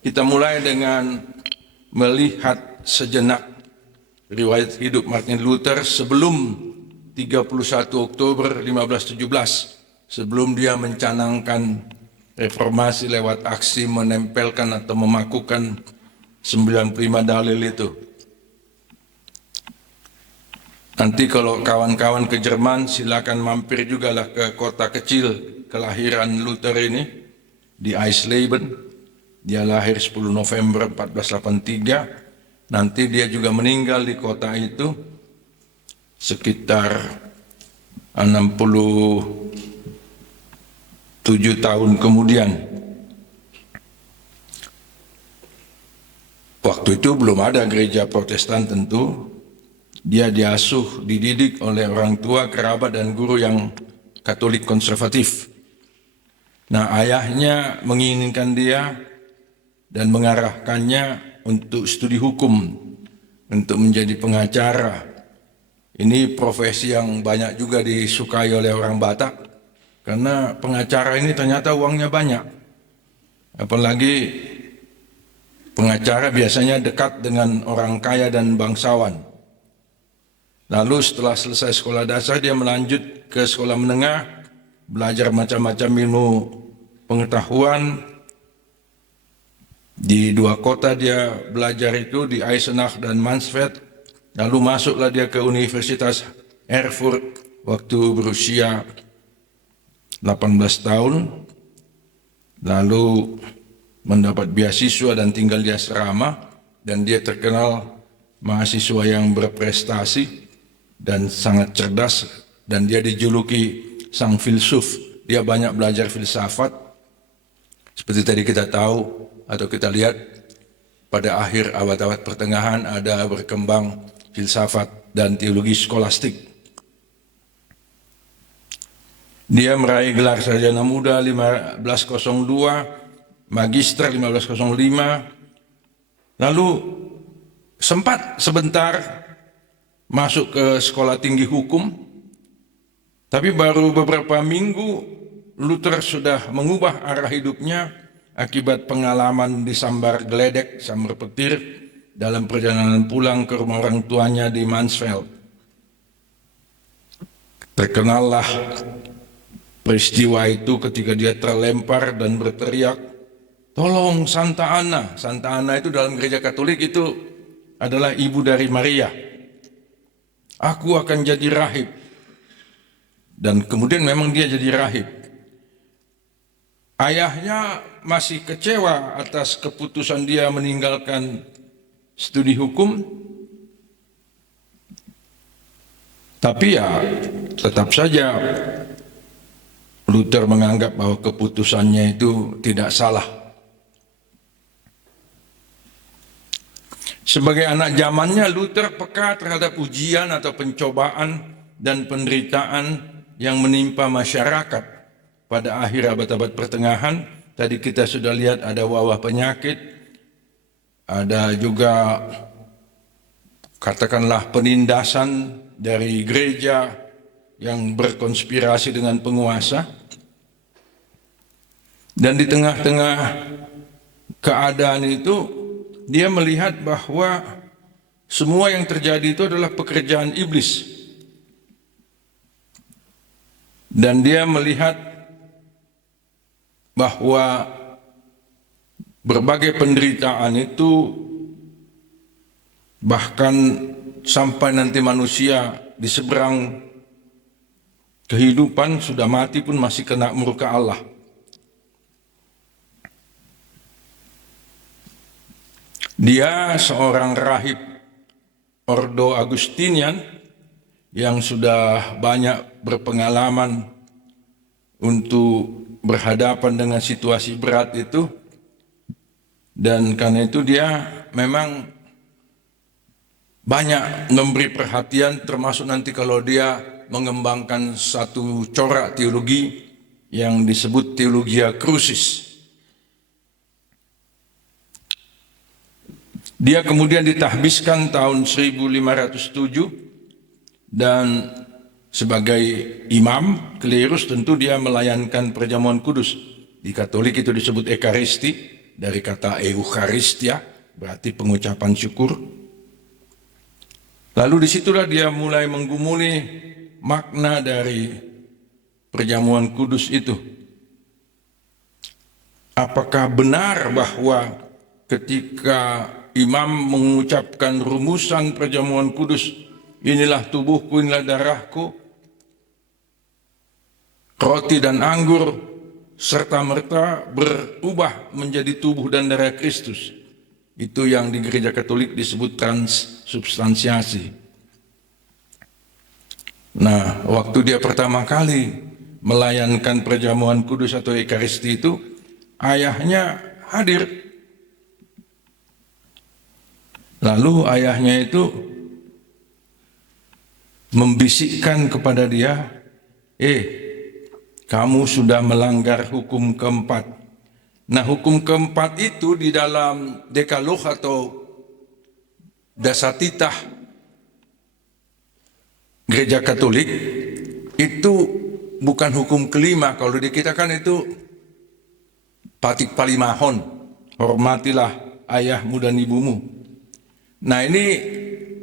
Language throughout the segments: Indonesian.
Kita mulai dengan melihat sejenak riwayat hidup Martin Luther sebelum 31 Oktober 1517, sebelum dia mencanangkan reformasi lewat aksi menempelkan atau memakukan 95 dalil itu. Nanti kalau kawan-kawan ke Jerman silakan mampir juga lah ke kota kecil kelahiran Luther ini di Eisleben. Dia lahir 10 November 1483. Nanti dia juga meninggal di kota itu sekitar 67 tahun kemudian. Waktu itu belum ada gereja Protestan tentu. Dia diasuh, dididik oleh orang tua, kerabat, dan guru yang Katolik konservatif. Nah, ayahnya menginginkan dia dan mengarahkannya untuk studi hukum, untuk menjadi pengacara. Ini profesi yang banyak juga disukai oleh orang Batak, karena pengacara ini ternyata uangnya banyak. Apalagi pengacara biasanya dekat dengan orang kaya dan bangsawan. Lalu setelah selesai sekolah dasar, dia melanjut ke sekolah menengah, belajar macam-macam ilmu pengetahuan. Di dua kota dia belajar itu, di Eisenach dan Mansfeld. Lalu masuklah dia ke Universitas Erfurt waktu berusia 18 tahun. Lalu mendapat beasiswa dan tinggal di asrama. Dan dia terkenal mahasiswa yang berprestasi dan sangat cerdas. Dan dia dijuluki sang filsuf. Dia banyak belajar filsafat. Seperti tadi kita tahu atau kita lihat pada akhir abad-abad pertengahan ada berkembang filsafat dan teologi skolastik. Dia meraih gelar sarjana muda 1502, magister 1505, lalu sempat sebentar masuk ke sekolah tinggi hukum, tapi baru beberapa minggu Luther sudah mengubah arah hidupnya akibat pengalaman disambar geledek, sambar petir dalam perjalanan pulang ke rumah orang tuanya di Mansfeld. Terkenallah peristiwa itu ketika dia terlempar dan berteriak, "Tolong Santa Ana." Santa Ana itu dalam gereja Katolik itu adalah ibu dari Maria. "Aku akan jadi rahib." Dan kemudian memang dia jadi rahib. Ayahnya masih kecewa atas keputusan dia meninggalkan studi hukum, tapi ya tetap saja Luther menganggap bahwa keputusannya itu tidak salah. Sebagai anak zamannya, Luther peka terhadap ujian atau pencobaan dan penderitaan yang menimpa masyarakat. Pada akhir abad-abad pertengahan, tadi kita sudah lihat ada wabah penyakit, ada juga katakanlah penindasan dari gereja yang berkonspirasi dengan penguasa. Dan di tengah-tengah keadaan itu, dia melihat bahwa semua yang terjadi itu adalah pekerjaan iblis. Dan dia melihat bahwa berbagai penderitaan itu bahkan sampai nanti manusia di seberang kehidupan sudah mati pun masih kena murka Allah. Dia seorang rahib Ordo Agustinian yang sudah banyak berpengalaman untuk berhadapan dengan situasi berat itu, dan karena itu dia memang banyak memberi perhatian, termasuk nanti kalau dia mengembangkan satu corak teologi yang disebut Theologia Crucis. Dia kemudian ditahbiskan tahun 1507 dan sebagai imam klerus tentu dia melayankan perjamuan kudus. Di Katolik itu disebut Ekaristi dari kata Eucharistia, berarti pengucapan syukur. Lalu disitulah dia mulai menggumuli makna dari perjamuan kudus itu. Apakah benar bahwa ketika imam mengucapkan rumusan perjamuan kudus, inilah tubuhku, inilah darahku, roti dan anggur serta-merta berubah menjadi tubuh dan darah Kristus. Itu yang di gereja Katolik disebut transubstansiasi. Nah, waktu dia pertama kali melayankan perjamuan kudus atau Ekaristi itu, ayahnya hadir. Lalu ayahnya itu membisikkan kepada dia, kamu sudah melanggar hukum keempat. Nah, hukum keempat itu di dalam Dekalog atau Dasatitah Gereja Katolik itu bukan hukum kelima. Kalau di kita kan itu patik palimahon, hormatilah ayahmu dan ibumu. Nah, ini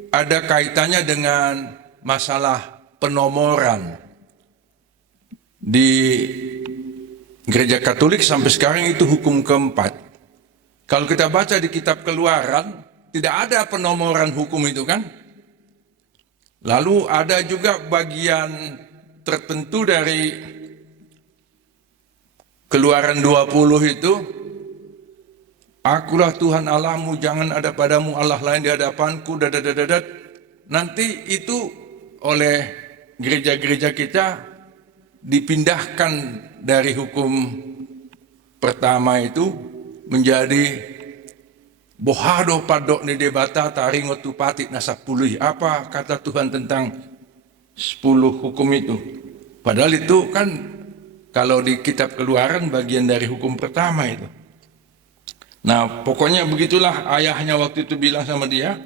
ada kaitannya dengan masalah penomoran. Di Gereja Katolik sampai sekarang itu hukum keempat. Kalau kita baca di kitab Keluaran, tidak ada penomoran hukum itu kan. Lalu ada juga bagian tertentu dari Keluaran 20 itu, akulah Tuhan Allahmu, jangan ada padamu Allah lain di hadapanku, dadadadadat. Nanti itu oleh gereja-gereja kita dipindahkan dari hukum pertama itu menjadi bohado padok ni debata taringot tupati nasapului. Apa kata Tuhan tentang 10 hukum itu? Padahal itu kan kalau di kitab Keluaran bagian dari hukum pertama itu. Nah, pokoknya begitulah ayahnya waktu itu bilang sama dia.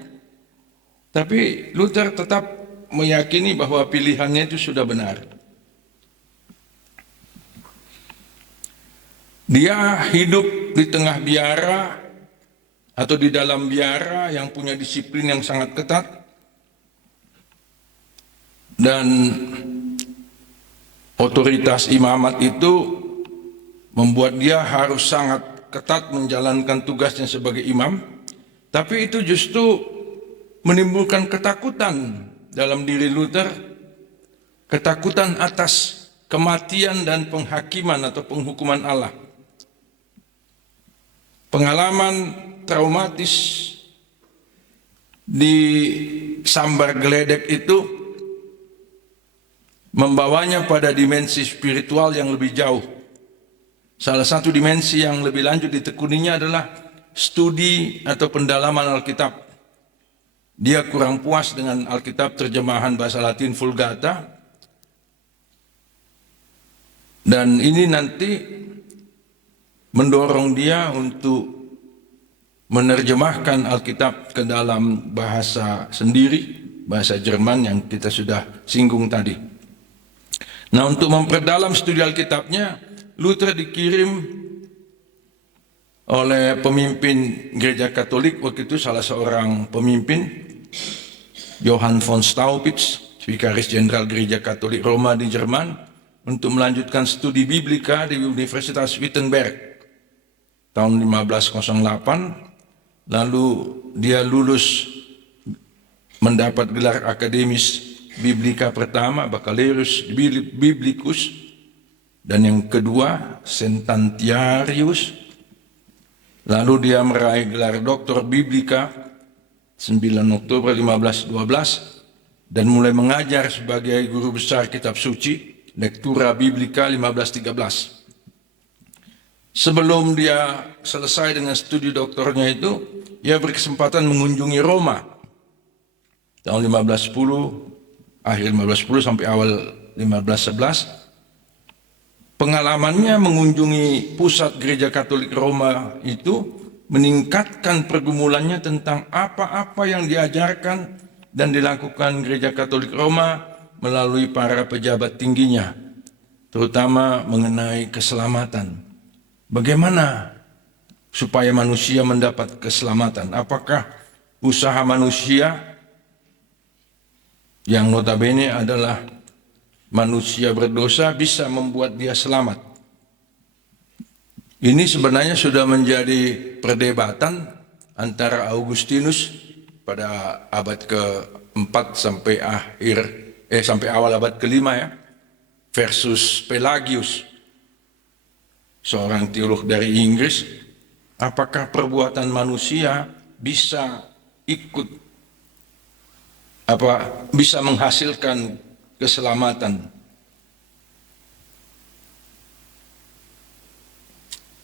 Tapi Luther tetap meyakini bahwa pilihannya itu sudah benar. Dia hidup di tengah biara atau di dalam biara yang punya disiplin yang sangat ketat, dan otoritas imamat itu membuat dia harus sangat ketat menjalankan tugasnya sebagai imam. Tapi itu justru menimbulkan ketakutan dalam diri Luther, ketakutan atas kematian dan penghakiman atau penghukuman Allah. Pengalaman traumatis di sambar geledek itu membawanya pada dimensi spiritual yang lebih jauh. Salah satu dimensi yang lebih lanjut ditekuninya adalah studi atau pendalaman Alkitab. Dia kurang puas dengan Alkitab terjemahan bahasa Latin Vulgata, dan ini nanti mendorong dia untuk menerjemahkan Alkitab ke dalam bahasa sendiri, bahasa Jerman yang kita sudah singgung tadi. Nah, untuk memperdalam studi Alkitabnya, Luther dikirim oleh pemimpin Gereja Katolik waktu itu, salah seorang pemimpin, Johann von Staupitz, Vikaris Jenderal Gereja Katolik Roma di Jerman, untuk melanjutkan studi biblika di Universitas Wittenberg tahun 1508. Lalu dia lulus mendapat gelar akademis biblika pertama, Baccalaureus Biblicus, dan yang kedua Sentantiarius. Lalu dia meraih gelar doktor biblika 9 Oktober 1512 dan mulai mengajar sebagai guru besar kitab suci, Lectura Biblica 1513. Sebelum dia selesai dengan studi doktornya itu, dia berkesempatan mengunjungi Roma tahun 1510, akhir 1510 sampai awal 1511. Pengalamannya mengunjungi pusat Gereja Katolik Roma itu meningkatkan pergumulannya tentang apa-apa yang diajarkan dan dilakukan Gereja Katolik Roma melalui para pejabat tingginya, terutama mengenai keselamatan. Bagaimana supaya manusia mendapat keselamatan. Apakah usaha manusia yang notabene adalah manusia berdosa bisa membuat dia selamat? Ini sebenarnya sudah menjadi perdebatan antara Augustinus pada abad ke-4 sampai awal abad ke-5 ya, versus Pelagius, seorang teolog dari Inggris. Apakah perbuatan manusia bisa bisa menghasilkan keselamatan,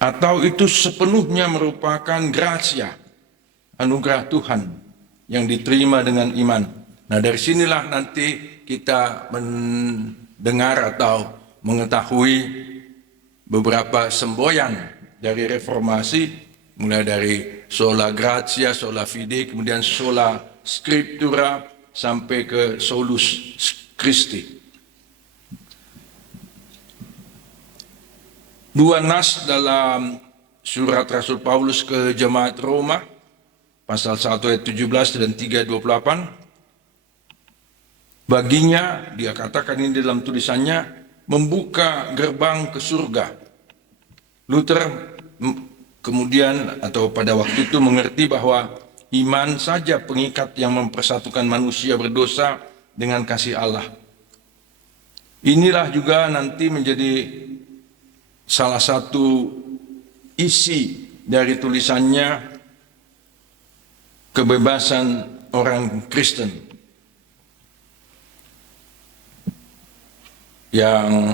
atau itu sepenuhnya merupakan gratia, anugerah Tuhan yang diterima dengan iman? Nah, dari sinilah nanti kita mendengar atau mengetahui beberapa semboyan dari reformasi, mulai dari sola gratia, sola fide, kemudian sola scriptura, sampai ke solus Christi. Dua nas dalam surat Rasul Paulus ke jemaat Roma, pasal 1 ayat 17 dan 3:28. Baginya, dia katakan ini dalam tulisannya, membuka gerbang ke surga. Luther kemudian atau pada waktu itu mengerti bahwa iman saja pengikat yang mempersatukan manusia berdosa dengan kasih Allah. Inilah juga nanti menjadi salah satu isi dari tulisannya kebebasan orang Kristen, yang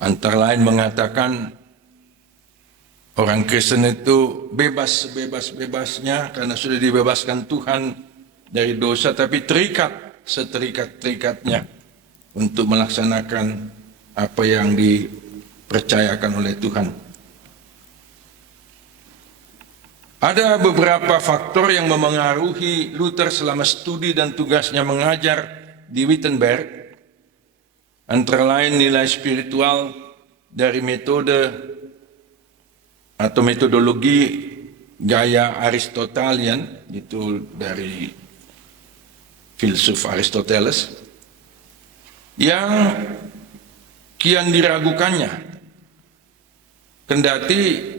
antara lain mengatakan orang Kristen itu bebas sebebas-bebasnya karena sudah dibebaskan Tuhan dari dosa, tapi terikat seterikat-terikatnya untuk melaksanakan apa yang dipercayakan oleh Tuhan. Ada beberapa faktor yang memengaruhi Luther selama studi dan tugasnya mengajar di Wittenberg, antara lain nilai spiritual dari metode atau metodologi gaya Aristotelian, itu dari filsuf Aristoteles, yang kian diragukannya. Kendati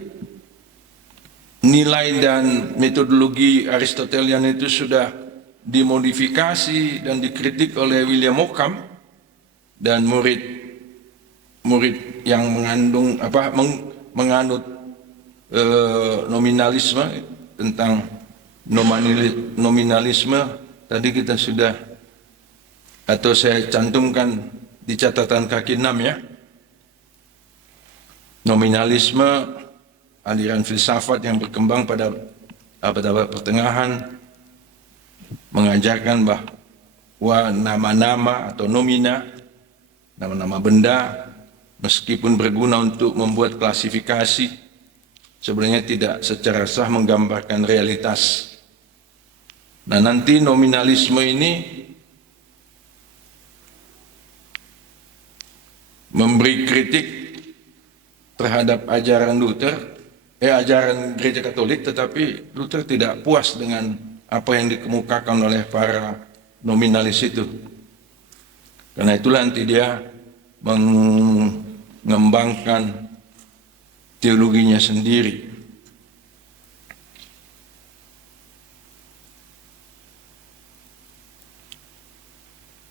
nilai dan metodologi Aristotelian itu sudah dimodifikasi dan dikritik oleh William Ockham dan murid yang menganut nominalisme. Tentang nominalisme tadi kita sudah, atau saya cantumkan di catatan kaki 6 ya. Nominalisme, aliran filsafat yang berkembang pada abad-abad pertengahan, mengajarkan bahwa nama-nama atau nomina, nama-nama benda, meskipun berguna untuk membuat klasifikasi, sebenarnya tidak secara sah menggambarkan realitas. Nah, nanti nominalisme ini memberi kritik terhadap ajaran ajaran Gereja Katolik, tetapi Luther tidak puas dengan apa yang dikemukakan oleh para nominalis itu. Karena itulah nanti dia mengembangkan teologinya sendiri.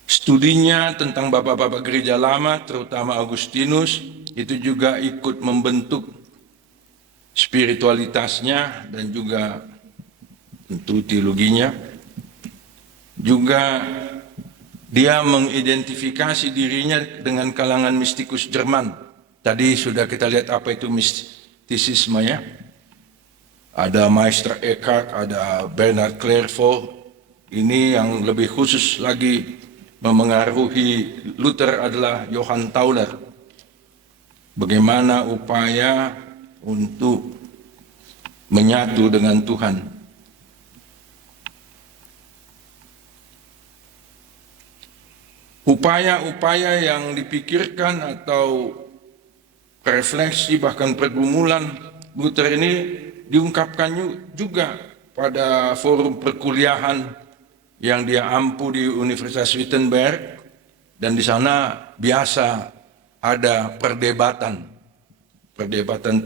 Studinya tentang bapak-bapak gereja lama, terutama Augustinus, itu juga ikut membentuk spiritualitasnya dan juga tentu teologinya. Juga dia mengidentifikasi dirinya dengan kalangan mistikus Jerman. Tadi sudah kita lihat apa itu mistisisme ya. Ada Meister Eckhart, ada Bernard Clairvaux. Ini yang lebih khusus lagi memengaruhi Luther adalah Johann Tauler. Bagaimana upaya untuk menyatu dengan Tuhan. Upaya-upaya yang dipikirkan atau refleksi bahkan pergumulan Luther ini diungkapkan juga pada forum perkuliahan yang dia ampu di Universitas Wittenberg, dan di sana biasa ada perdebatan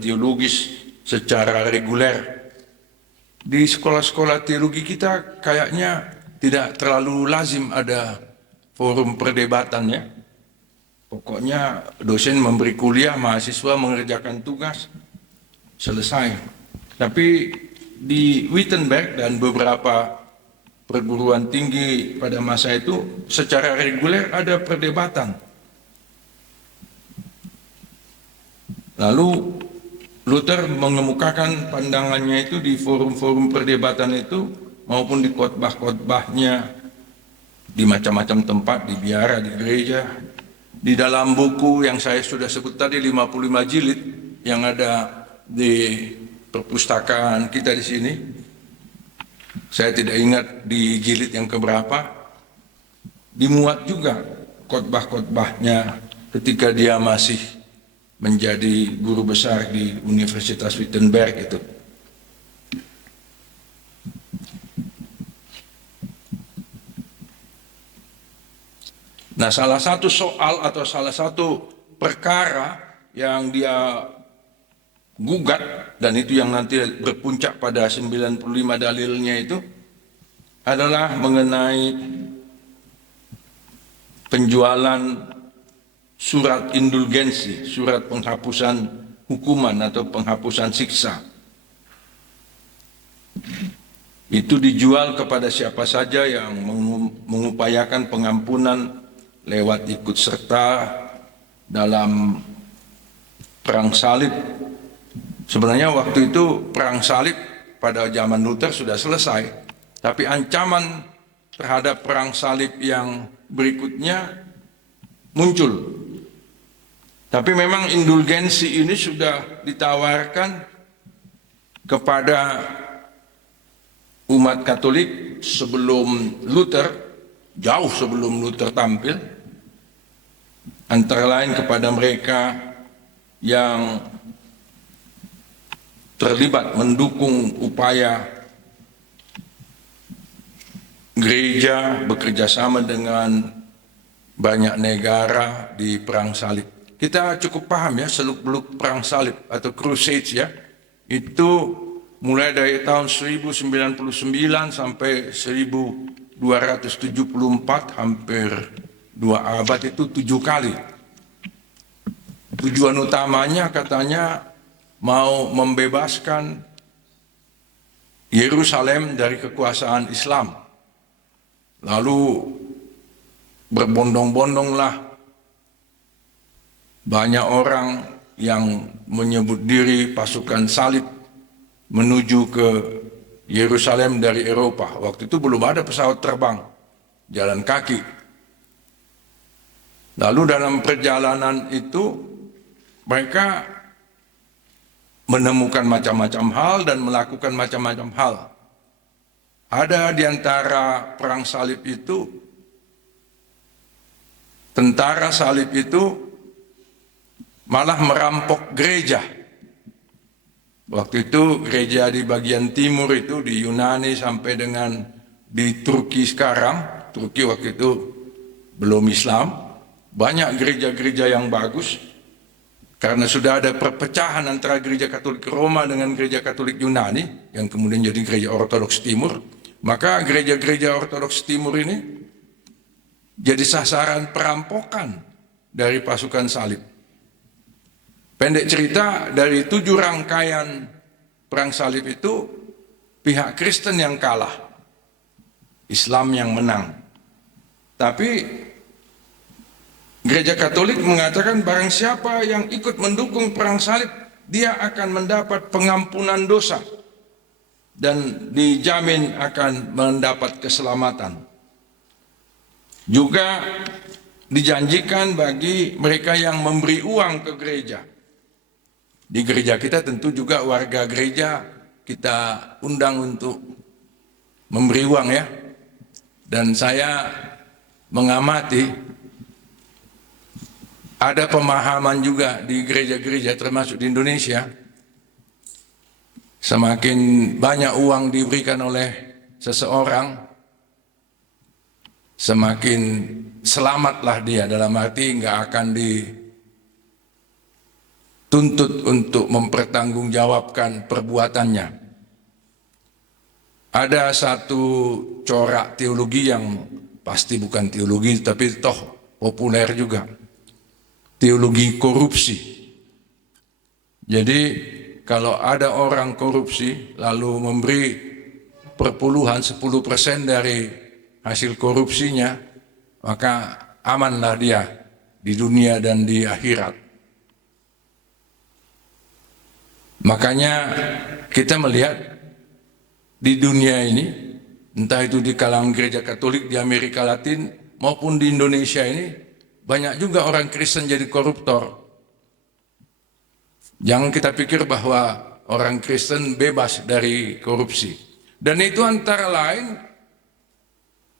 teologis secara reguler. Di sekolah-sekolah teologi kita kayaknya tidak terlalu lazim ada forum perdebatannya. Pokoknya dosen memberi kuliah, mahasiswa mengerjakan tugas, selesai. Tapi di Wittenberg dan beberapa perguruan tinggi pada masa itu secara reguler ada perdebatan. Lalu Luther mengemukakan pandangannya itu di forum-forum perdebatan itu maupun di khotbah-khotbahnya di macam-macam tempat, di biara, di gereja. Di dalam buku yang saya sudah sebut tadi 55 jilid yang ada di perpustakaan kita di sini, saya tidak ingat di jilid yang keberapa, dimuat juga khotbah-khotbahnya ketika dia masih menjadi guru besar di Universitas Wittenberg itu. Nah, salah satu soal atau salah satu perkara yang dia gugat, dan itu yang nanti berpuncak pada 95 dalilnya itu, adalah mengenai penjualan surat indulgensi, surat penghapusan hukuman atau penghapusan siksa. Itu dijual kepada siapa saja yang mengupayakan pengampunan lewat ikut serta dalam perang salib. Sebenarnya waktu itu perang salib pada zaman Luther sudah selesai, tapi ancaman terhadap perang salib yang berikutnya muncul. Tapi memang indulgensi ini sudah ditawarkan kepada umat Katolik sebelum Luther, jauh sebelum Luther tampil, antara lain kepada mereka yang terlibat mendukung upaya gereja bekerja sama dengan banyak negara di perang salib. Kita cukup paham ya seluk-beluk perang salib atau crusades ya. Itu mulai dari tahun 1099 sampai 1274, hampir 2 abad, itu 7 kali. Tujuan utamanya katanya mau membebaskan Yerusalem dari kekuasaan Islam. Lalu berbondong-bondonglah banyak orang yang menyebut diri pasukan salib menuju ke Yerusalem dari Eropa. Waktu itu belum ada pesawat terbang, jalan kaki. Lalu dalam perjalanan itu mereka menemukan macam-macam hal dan melakukan macam-macam hal. Ada di antara perang salib itu, tentara salib itu malah merampok gereja. Waktu itu gereja di bagian timur itu, di Yunani sampai dengan di Turki sekarang, Turki waktu itu belum Islam, banyak gereja-gereja yang bagus, karena sudah ada perpecahan antara gereja Katolik Roma dengan gereja Katolik Yunani, yang kemudian jadi gereja Ortodoks Timur, maka gereja-gereja Ortodoks Timur ini jadi sasaran perampokan dari pasukan salib. Pendek cerita, dari 7 rangkaian perang salib itu, pihak Kristen yang kalah, Islam yang menang. Tapi gereja Katolik mengatakan barang siapa yang ikut mendukung perang salib, dia akan mendapat pengampunan dosa dan dijamin akan mendapat keselamatan. Juga dijanjikan bagi mereka yang memberi uang ke gereja. Di gereja kita tentu juga warga gereja kita undang untuk memberi uang ya. Dan saya mengamati ada pemahaman juga di gereja-gereja termasuk di Indonesia Semakin banyak uang diberikan oleh seseorang, semakin selamatlah dia, dalam arti nggak akan dituntut untuk mempertanggungjawabkan perbuatannya. Ada satu corak teologi yang pasti bukan teologi tapi toh populer juga, teologi korupsi. Jadi kalau ada orang korupsi lalu memberi perpuluhan 10% dari hasil korupsinya, maka amanlah dia di dunia dan di akhirat. Makanya kita melihat di dunia ini, entah itu di kalangan gereja Katolik di Amerika Latin maupun di Indonesia ini, banyak juga orang Kristen jadi koruptor. Jangan kita pikir bahwa orang Kristen bebas dari korupsi. Dan itu antara lain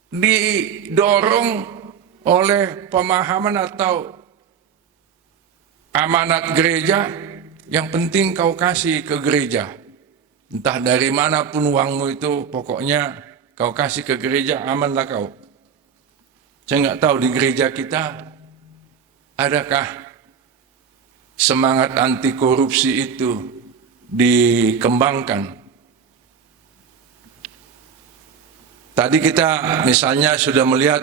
didorong oleh pemahaman atau amanat gereja, yang penting kau kasih ke gereja. Entah dari manapun uangmu itu, pokoknya kau kasih ke gereja, amanlah kau. Saya nggak tahu di gereja kita adakah semangat anti korupsi itu dikembangkan. Tadi kita misalnya sudah melihat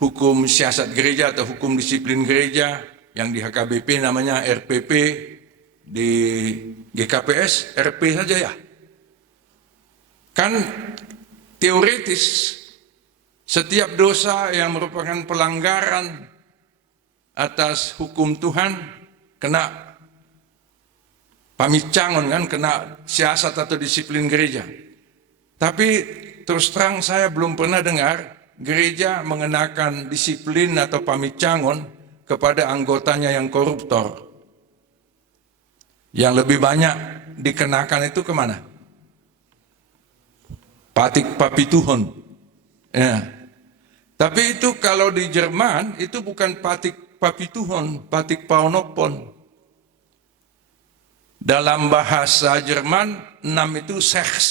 hukum siasat gereja atau hukum disiplin gereja yang di HKBP namanya RPP, di GKPS RP saja ya. Kan teoritis setiap dosa yang merupakan pelanggaran atas hukum Tuhan kena pamicangon, kan, kena siasat atau disiplin gereja. Tapi terus terang saya belum pernah dengar gereja mengenakan disiplin atau pamicangon kepada anggotanya yang koruptor. Yang lebih banyak dikenakan itu kemana? Patik papituhon. Ya. Tapi itu kalau di Jerman itu bukan patik papituhon, patik paunopon. Dalam bahasa Jerman 6 itu seks,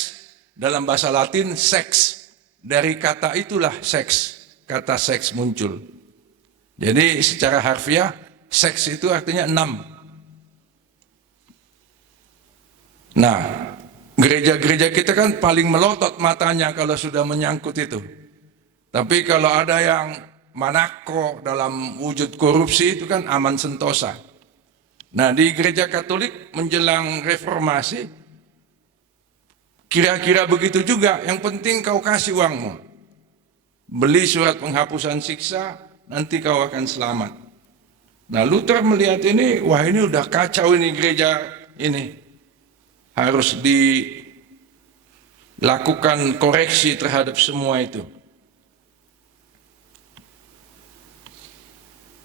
dalam bahasa Latin seks. Dari kata itulah seks, kata seks muncul. Jadi secara harfiah seks itu artinya 6. Nah, gereja-gereja kita kan paling melotot matanya kalau sudah menyangkut itu. Tapi kalau ada yang manako dalam wujud korupsi itu kan aman sentosa. Nah, di gereja Katolik menjelang reformasi kira-kira begitu juga. Yang penting kau kasih uangmu, beli surat penghapusan siksa, nanti kau akan selamat. Nah, Luther melihat ini, wah ini udah kacau ini gereja ini. Harus dilakukan koreksi terhadap semua itu.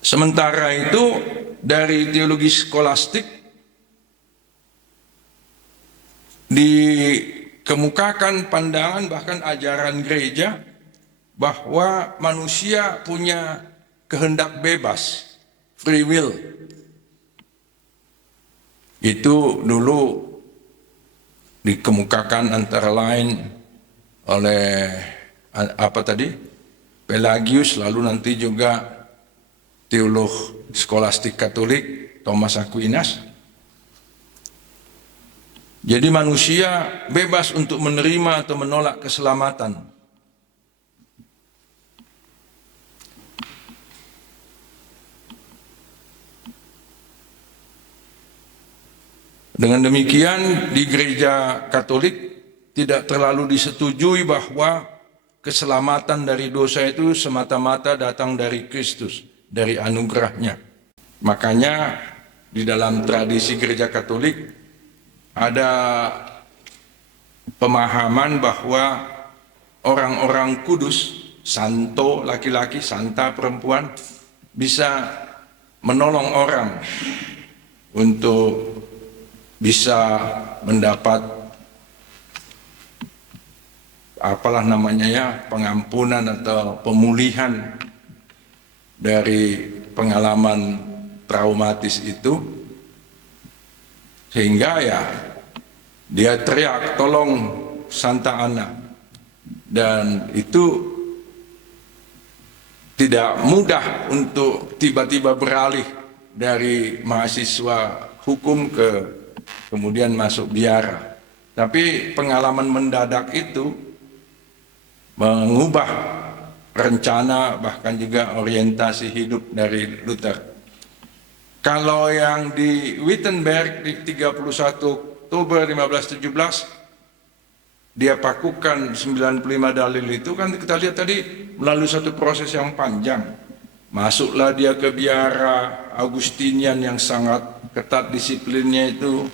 Sementara itu dari teologi skolastik dikemukakan pandangan bahkan ajaran gereja bahwa manusia punya kehendak bebas, free will. Itu dulu dikemukakan antara lain oleh Pelagius, lalu nanti juga teolog skolastik Katolik Thomas Aquinas. Jadi manusia bebas untuk menerima atau menolak keselamatan. Dengan demikian di gereja Katolik tidak terlalu disetujui bahwa keselamatan dari dosa itu semata-mata datang dari Kristus, dari anugerahnya. Makanya di dalam tradisi gereja Katolik ada pemahaman bahwa orang-orang kudus, santo laki-laki, santa perempuan, bisa menolong orang untuk bisa mendapat pengampunan atau pemulihan dari pengalaman traumatis itu, sehingga ya Dia teriak, tolong Santa Ana. Dan itu tidak mudah untuk tiba-tiba beralih dari mahasiswa hukum ke kemudian masuk biara. Tapi pengalaman mendadak itu mengubah rencana bahkan juga orientasi hidup dari Luther. Kalau yang di Wittenberg di 31 Oktober 1517 dia pakukan 95 dalil itu, kan kita lihat tadi melalui satu proses yang panjang. Masuklah dia ke biara Augustinian yang sangat ketat disiplinnya itu,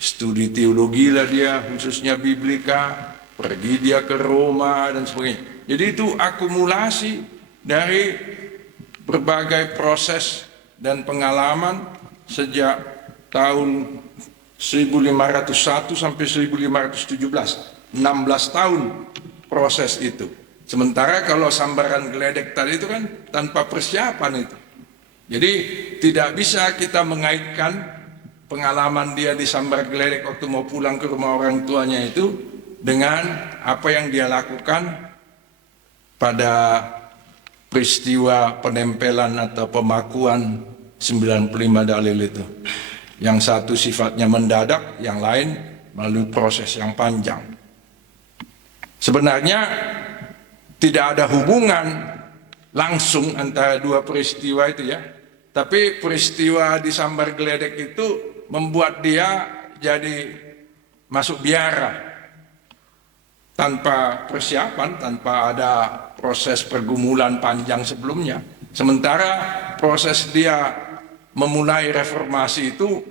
studi teologi lah dia, khususnya biblika, pergi dia ke Roma dan sebagainya. Jadi itu akumulasi dari berbagai proses dan pengalaman sejak tahun 1501 sampai 1517. 16 tahun proses itu. Sementara kalau sambaran geledek tadi itu kan tanpa persiapan itu. Jadi tidak bisa kita mengaitkan pengalaman dia di sambar geledek waktu mau pulang ke rumah orang tuanya itu dengan apa yang dia lakukan pada peristiwa penempelan atau pemakuan 95 dalil itu. Yang satu sifatnya mendadak, yang lain melalui proses yang panjang. Sebenarnya tidak ada hubungan langsung antara dua peristiwa itu ya. Tapi peristiwa di sambar geledek itu membuat dia jadi masuk biara tanpa persiapan, tanpa ada proses pergumulan panjang sebelumnya. Sementara proses dia memulai reformasi itu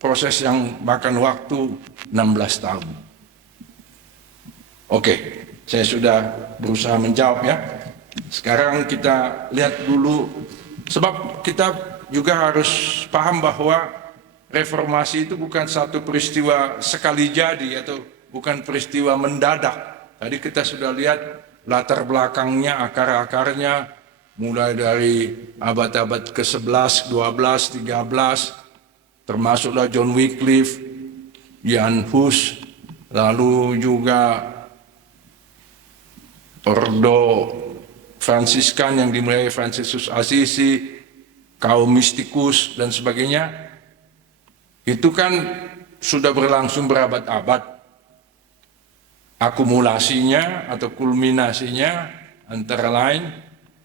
proses yang makan waktu 16 tahun. Oke, saya sudah berusaha menjawab ya. Sekarang kita lihat dulu, sebab kita juga harus paham bahwa reformasi itu bukan satu peristiwa sekali jadi atau bukan peristiwa mendadak. Tadi kita sudah lihat latar belakangnya, akar-akarnya, mulai dari abad-abad ke-11, 12, 13, termasuklah John Wycliffe, Jan Hus, lalu juga Ordo Fransiskan yang dimulai Fransiskus Assisi, kaum mistikus dan sebagainya. Itu kan sudah berlangsung berabad-abad. Akumulasinya atau kulminasinya antara lain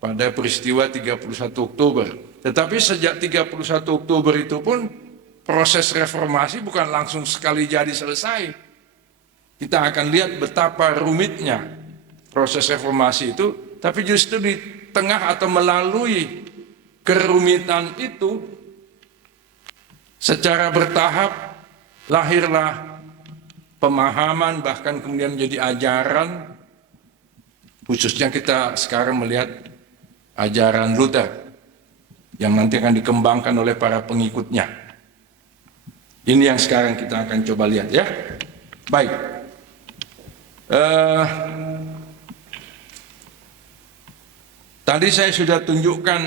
pada peristiwa 31 Oktober. Tetapi sejak 31 Oktober itu pun proses reformasi bukan langsung sekali jadi selesai. Kita akan lihat betapa rumitnya proses reformasi itu, tapi justru di tengah atau melalui kerumitan itu secara bertahap lahirlah pemahaman, bahkan kemudian menjadi ajaran, khususnya kita sekarang melihat ajaran Luther yang nanti akan dikembangkan oleh para pengikutnya. Ini yang sekarang kita akan coba lihat ya. Baik, tadi saya sudah tunjukkan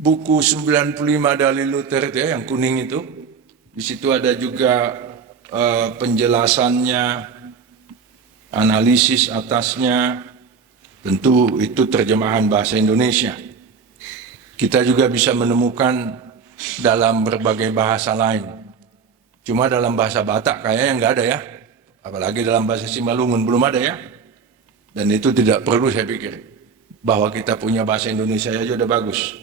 buku 95 dalil Luther itu ya, yang kuning itu. Di situ ada juga penjelasannya, analisis atasnya. Tentu itu terjemahan bahasa Indonesia. Kita juga bisa menemukan dalam berbagai bahasa lain. Cuma dalam bahasa Batak kayaknya nggak ada ya. Apalagi dalam bahasa Simalungun belum ada ya. Dan itu tidak perlu saya pikir. Bahwa kita punya bahasa Indonesia aja udah bagus.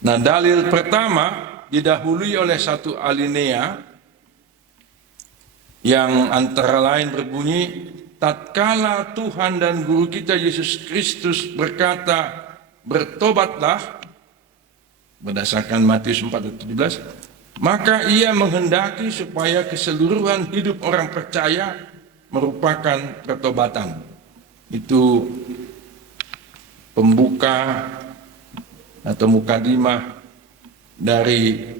Nah, dalil pertama didahului oleh satu alinea yang antara lain berbunyi, tatkala Tuhan dan Guru kita Yesus Kristus berkata, bertobatlah, berdasarkan Matius 4:17, maka ia menghendaki supaya keseluruhan hidup orang percaya merupakan pertobatan. Itu pembuka atau mukadimah dari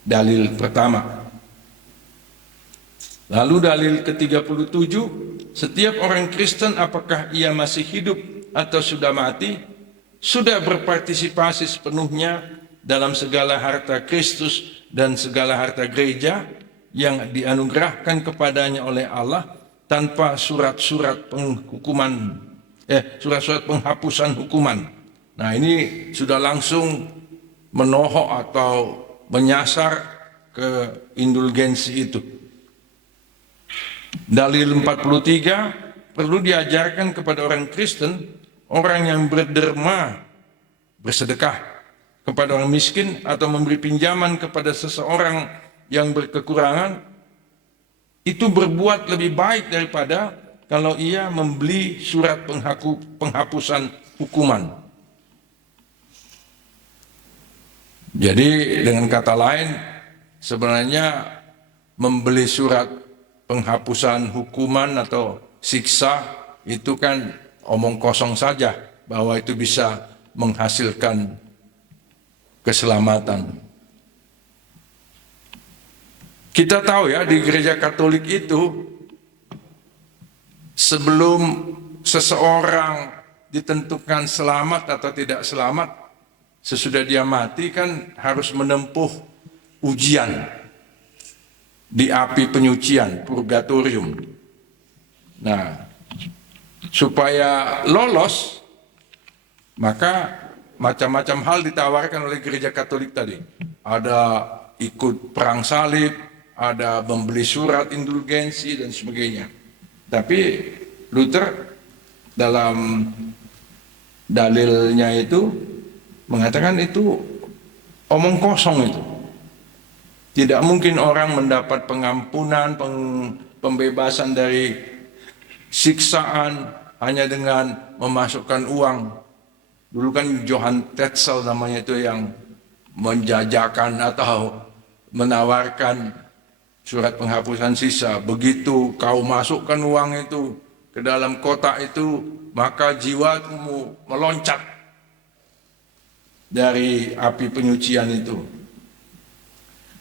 dalil pertama. Lalu dalil ke-37, setiap orang Kristen apakah ia masih hidup atau sudah mati, sudah berpartisipasi sepenuhnya dalam segala harta Kristus dan segala harta gereja, yang dianugerahkan kepadanya oleh Allah tanpa surat-surat penghukuman, surat-surat penghapusan hukuman. Nah, ini sudah langsung menohok atau menyasar ke indulgensi itu. Dalil 43, perlu diajarkan kepada orang Kristen, orang yang berderma, bersedekah kepada orang miskin atau memberi pinjaman kepada seseorang yang berkekurangan, itu berbuat lebih baik daripada kalau ia membeli surat penghapusan hukuman. Jadi dengan kata lain, sebenarnya membeli surat penghapusan hukuman atau siksa itu kan omong kosong saja bahwa itu bisa menghasilkan keselamatan. Kita tahu ya, di gereja Katolik itu sebelum seseorang ditentukan selamat atau tidak selamat, sesudah dia mati kan harus menempuh ujian di api penyucian, purgatorium. Nah, supaya lolos, maka macam-macam hal ditawarkan oleh gereja Katolik tadi. Ada ikut perang salib, ada membeli surat indulgensi dan sebagainya. Tapi Luther dalam dalilnya itu mengatakan itu omong kosong itu. Tidak mungkin orang mendapat pengampunan, pembebasan dari siksaan hanya dengan memasukkan uang. Dulu kan Johann Tetzel namanya itu yang menjajakan atau menawarkan surat penghapusan sisa. Begitu kau masukkan uang itu ke dalam kotak itu, maka jiwamu meloncat dari api penyucian itu.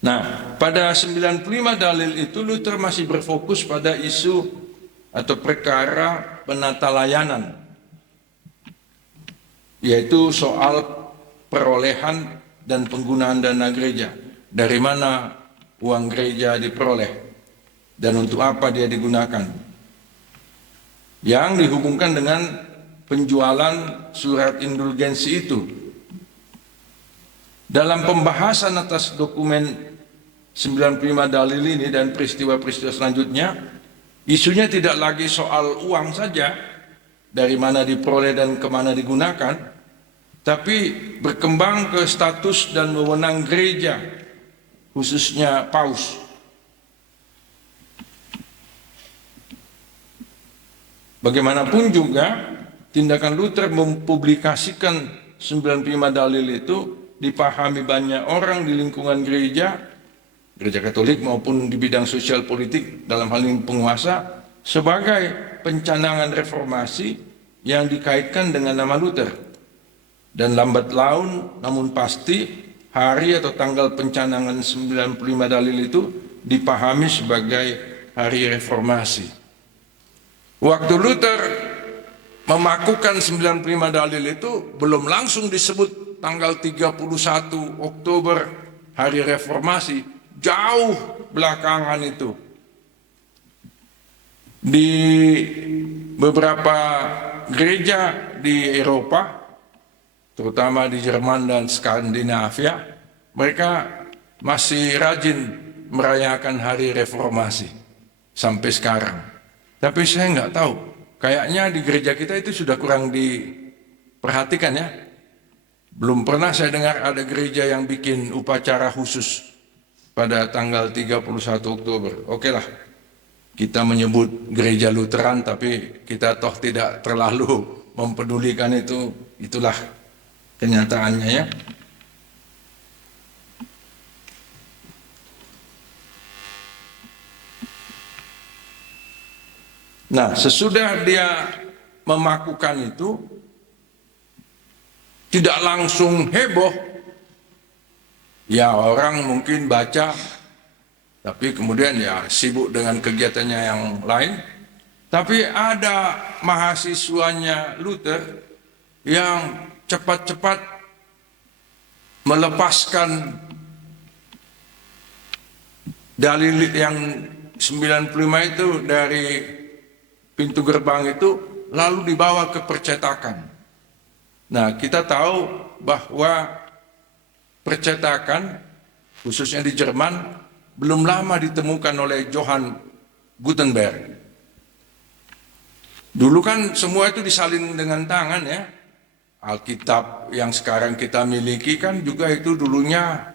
Nah, pada 95 dalil itu Luther masih berfokus pada isu atau perkara penata layanan, yaitu soal perolehan dan penggunaan dana gereja. Dari mana uang gereja diperoleh dan untuk apa dia digunakan, yang dihubungkan dengan penjualan surat indulgensi itu. Dalam pembahasan atas dokumen 95 dalil ini dan peristiwa-peristiwa selanjutnya, isunya tidak lagi soal uang saja, dari mana diperoleh dan kemana digunakan, tapi berkembang ke status dan wewenang gereja, khususnya paus. Bagaimanapun juga, tindakan Luther mempublikasikan 95 dalil itu dipahami banyak orang di lingkungan gereja Katolik maupun di bidang sosial politik, dalam hal ini penguasa, sebagai pencanangan reformasi yang dikaitkan dengan nama Luther. Dan lambat laun namun pasti hari atau tanggal pencanangan 95 dalil itu dipahami sebagai hari reformasi. Waktu Luther memakukan 95 dalil itu belum langsung disebut tanggal 31 Oktober hari reformasi, jauh belakangan itu. Di beberapa gereja di Eropa, terutama di Jerman dan Skandinavia, mereka masih rajin merayakan hari reformasi sampai sekarang. Tapi saya nggak tahu, kayaknya di gereja kita itu sudah kurang diperhatikan ya. Belum pernah saya dengar ada gereja yang bikin upacara khusus pada tanggal 31 Oktober. Oke lah, kita menyebut gereja Lutheran, tapi kita toh tidak terlalu mempedulikan itu. Itulah kenyataannya ya. Nah, sesudah dia memakukan itu, tidak langsung heboh. Ya, orang mungkin baca, tapi kemudian ya sibuk dengan kegiatannya yang lain. Tapi ada mahasiswanya Luther yang cepat-cepat melepaskan dalil yang 95 itu dari pintu gerbang itu lalu dibawa ke percetakan. Nah, kita tahu bahwa percetakan khususnya di Jerman belum lama ditemukan oleh Johann Gutenberg. Dulu kan semua itu disalin dengan tangan ya. Alkitab yang sekarang kita miliki kan juga itu dulunya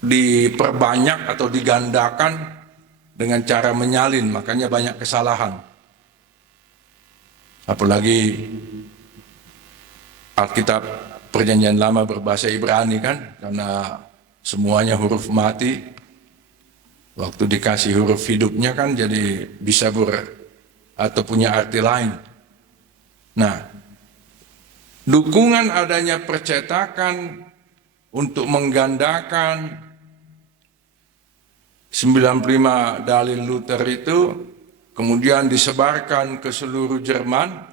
diperbanyak atau digandakan dengan cara menyalin, makanya banyak kesalahan. Apalagi Alkitab Perjanjian Lama berbahasa Ibrani kan, karena semuanya huruf mati. Waktu dikasih huruf hidupnya kan jadi bisa atau punya arti lain. Nah, dukungan adanya percetakan untuk menggandakan 95 dalil Luther itu kemudian disebarkan ke seluruh Jerman.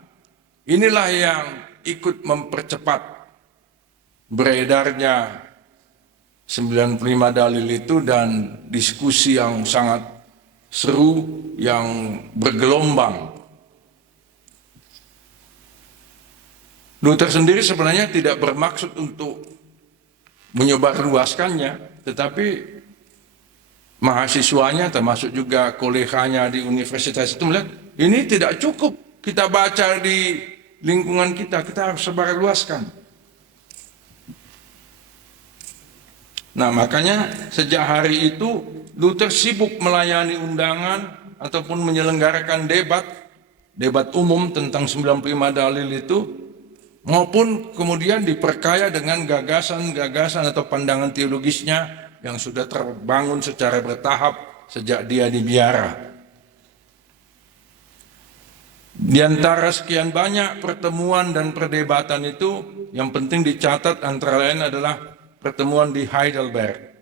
Inilah yang ikut mempercepat beredarnya 95 dalil itu dan diskusi yang sangat seru, yang bergelombang. Luther sendiri sebenarnya tidak bermaksud untuk menyebarluaskannya, tetapi mahasiswanya termasuk juga koleganya di universitas itu melihat ini tidak cukup kita baca di lingkungan kita, kita harus sebarluaskan. Nah, makanya sejak hari itu Luther sibuk melayani undangan ataupun menyelenggarakan debat umum tentang 95 dalil itu, maupun kemudian diperkaya dengan gagasan-gagasan atau pandangan teologisnya yang sudah terbangun secara bertahap sejak dia di biara. Di antara sekian banyak pertemuan dan perdebatan itu, yang penting dicatat antara lain adalah pertemuan di Heidelberg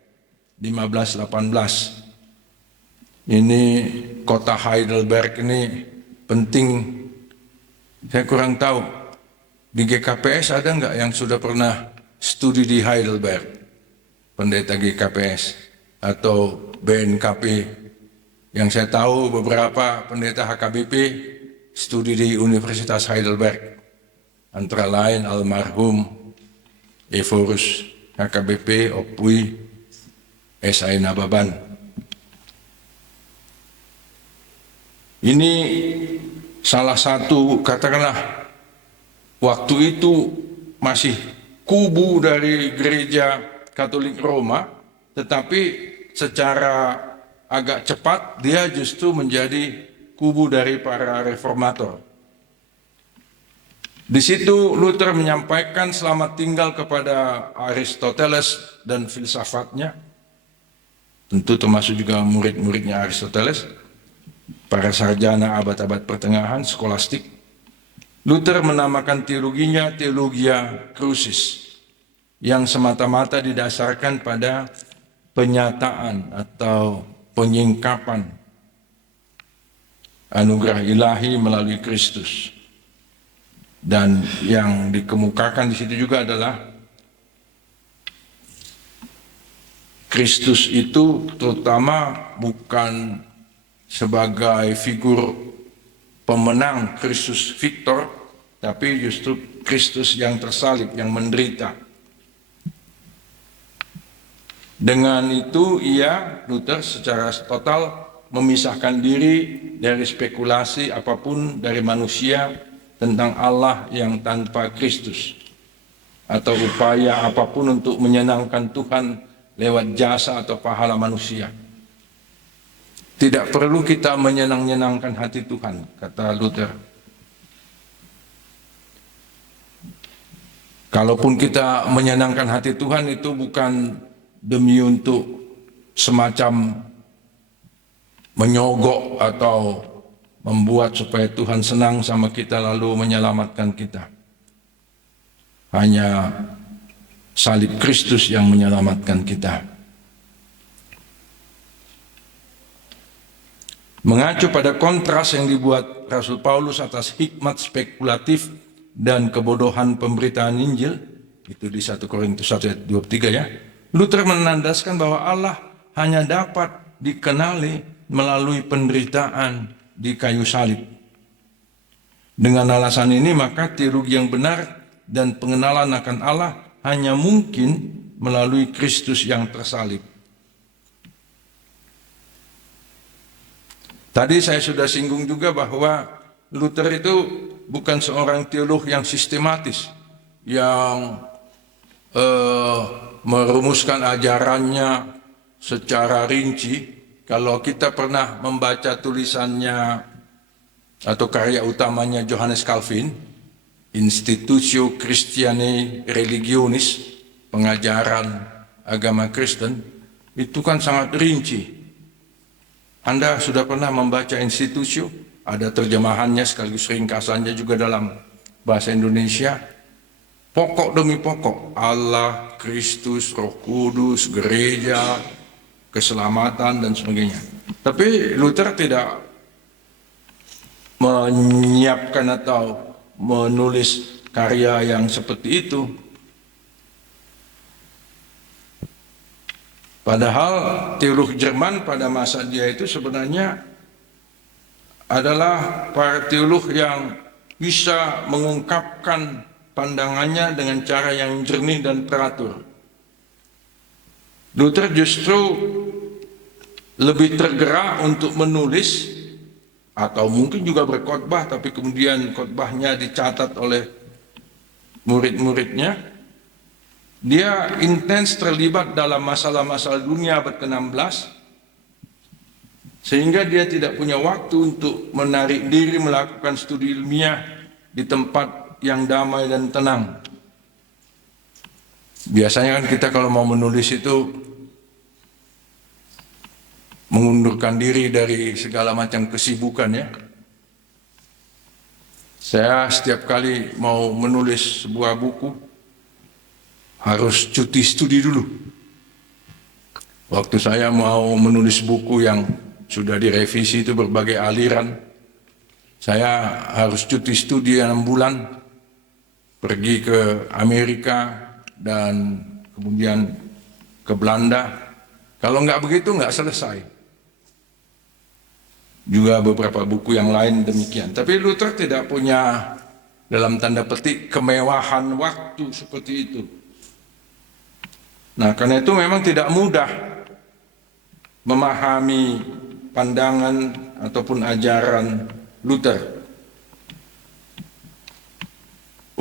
1518. Ini kota Heidelberg ini penting. Saya kurang tahu di GKPS ada nggak yang sudah pernah studi di Heidelberg, pendeta GKPS atau BNKP. Yang saya tahu beberapa pendeta HKBP studi di Universitas Heidelberg, antara lain almarhum Evorus HKBP, Opui, S.I. Nababan. Ini salah satu, katakanlah, waktu itu masih kubu dari gereja Katolik Roma, tetapi secara agak cepat dia justru menjadi kubu dari para reformator. Di situ Luther menyampaikan selamat tinggal kepada Aristoteles dan filsafatnya, tentu termasuk juga murid-muridnya Aristoteles, para sarjana abad-abad pertengahan, skolastik. Luther menamakan teologinya Theologia Crucis, yang semata-mata didasarkan pada penyataan atau penyingkapan anugerah ilahi melalui Kristus. Dan yang dikemukakan di situ juga adalah Kristus itu terutama bukan sebagai figur pemenang, Kristus Victor, tapi justru Kristus yang tersalib, yang menderita. Dengan itu Luther secara total memisahkan diri dari spekulasi apapun dari manusia tentang Allah yang tanpa Kristus, atau upaya apapun untuk menyenangkan Tuhan lewat jasa atau pahala manusia. Tidak perlu kita menyenangkan hati Tuhan, kata Luther. Kalaupun kita menyenangkan hati Tuhan, itu bukan demi untuk semacam menyogok atau membuat supaya Tuhan senang sama kita lalu menyelamatkan kita. Hanya salib Kristus yang menyelamatkan kita. Mengacu pada kontras yang dibuat Rasul Paulus atas hikmat spekulatif dan kebodohan pemberitaan Injil, itu di 1 Korintus 1 ayat 23 ya, Luther menandaskan bahwa Allah hanya dapat dikenali melalui penderitaan di kayu salib. Dengan alasan ini, maka teologi yang benar dan pengenalan akan Allah hanya mungkin melalui Kristus yang tersalib. Tadi saya sudah singgung juga bahwa Luther itu bukan seorang teolog yang sistematis, yang merumuskan ajarannya secara rinci. Kalau kita pernah membaca tulisannya atau karya utamanya Johannes Calvin, Institutio Christianae Religionis, pengajaran agama Kristen, itu kan sangat rinci. Anda sudah pernah membaca Institutio? Ada terjemahannya sekaligus ringkasannya juga dalam bahasa Indonesia. Pokok demi pokok, Allah, Kristus, Roh Kudus, gereja, keselamatan, dan sebagainya. Tapi Luther tidak menyiapkan atau menulis karya yang seperti itu. Padahal teolog Jerman pada masa dia itu sebenarnya adalah para teolog yang bisa mengungkapkan pandangannya dengan cara yang jernih dan teratur. Luther justru lebih tergerak untuk menulis, atau mungkin juga berkhotbah, tapi kemudian khotbahnya dicatat oleh murid-muridnya. Dia intens terlibat dalam masalah-masalah dunia abad ke-16, sehingga dia tidak punya waktu untuk menarik diri melakukan studi ilmiah di tempat yang damai dan tenang. Biasanya kan kita kalau mau menulis itu mengundurkan diri dari segala macam kesibukan ya. Saya setiap kali mau menulis sebuah buku harus cuti studi dulu. Waktu saya mau menulis buku yang sudah direvisi itu berbagai aliran, saya harus cuti studi 6 bulan, pergi ke Amerika dan kemudian ke Belanda. Kalau nggak begitu nggak selesai. Juga beberapa buku yang lain demikian. Tapi Luther tidak punya, dalam tanda petik, kemewahan waktu seperti itu. Nah, karena itu memang tidak mudah memahami pandangan ataupun ajaran Luther.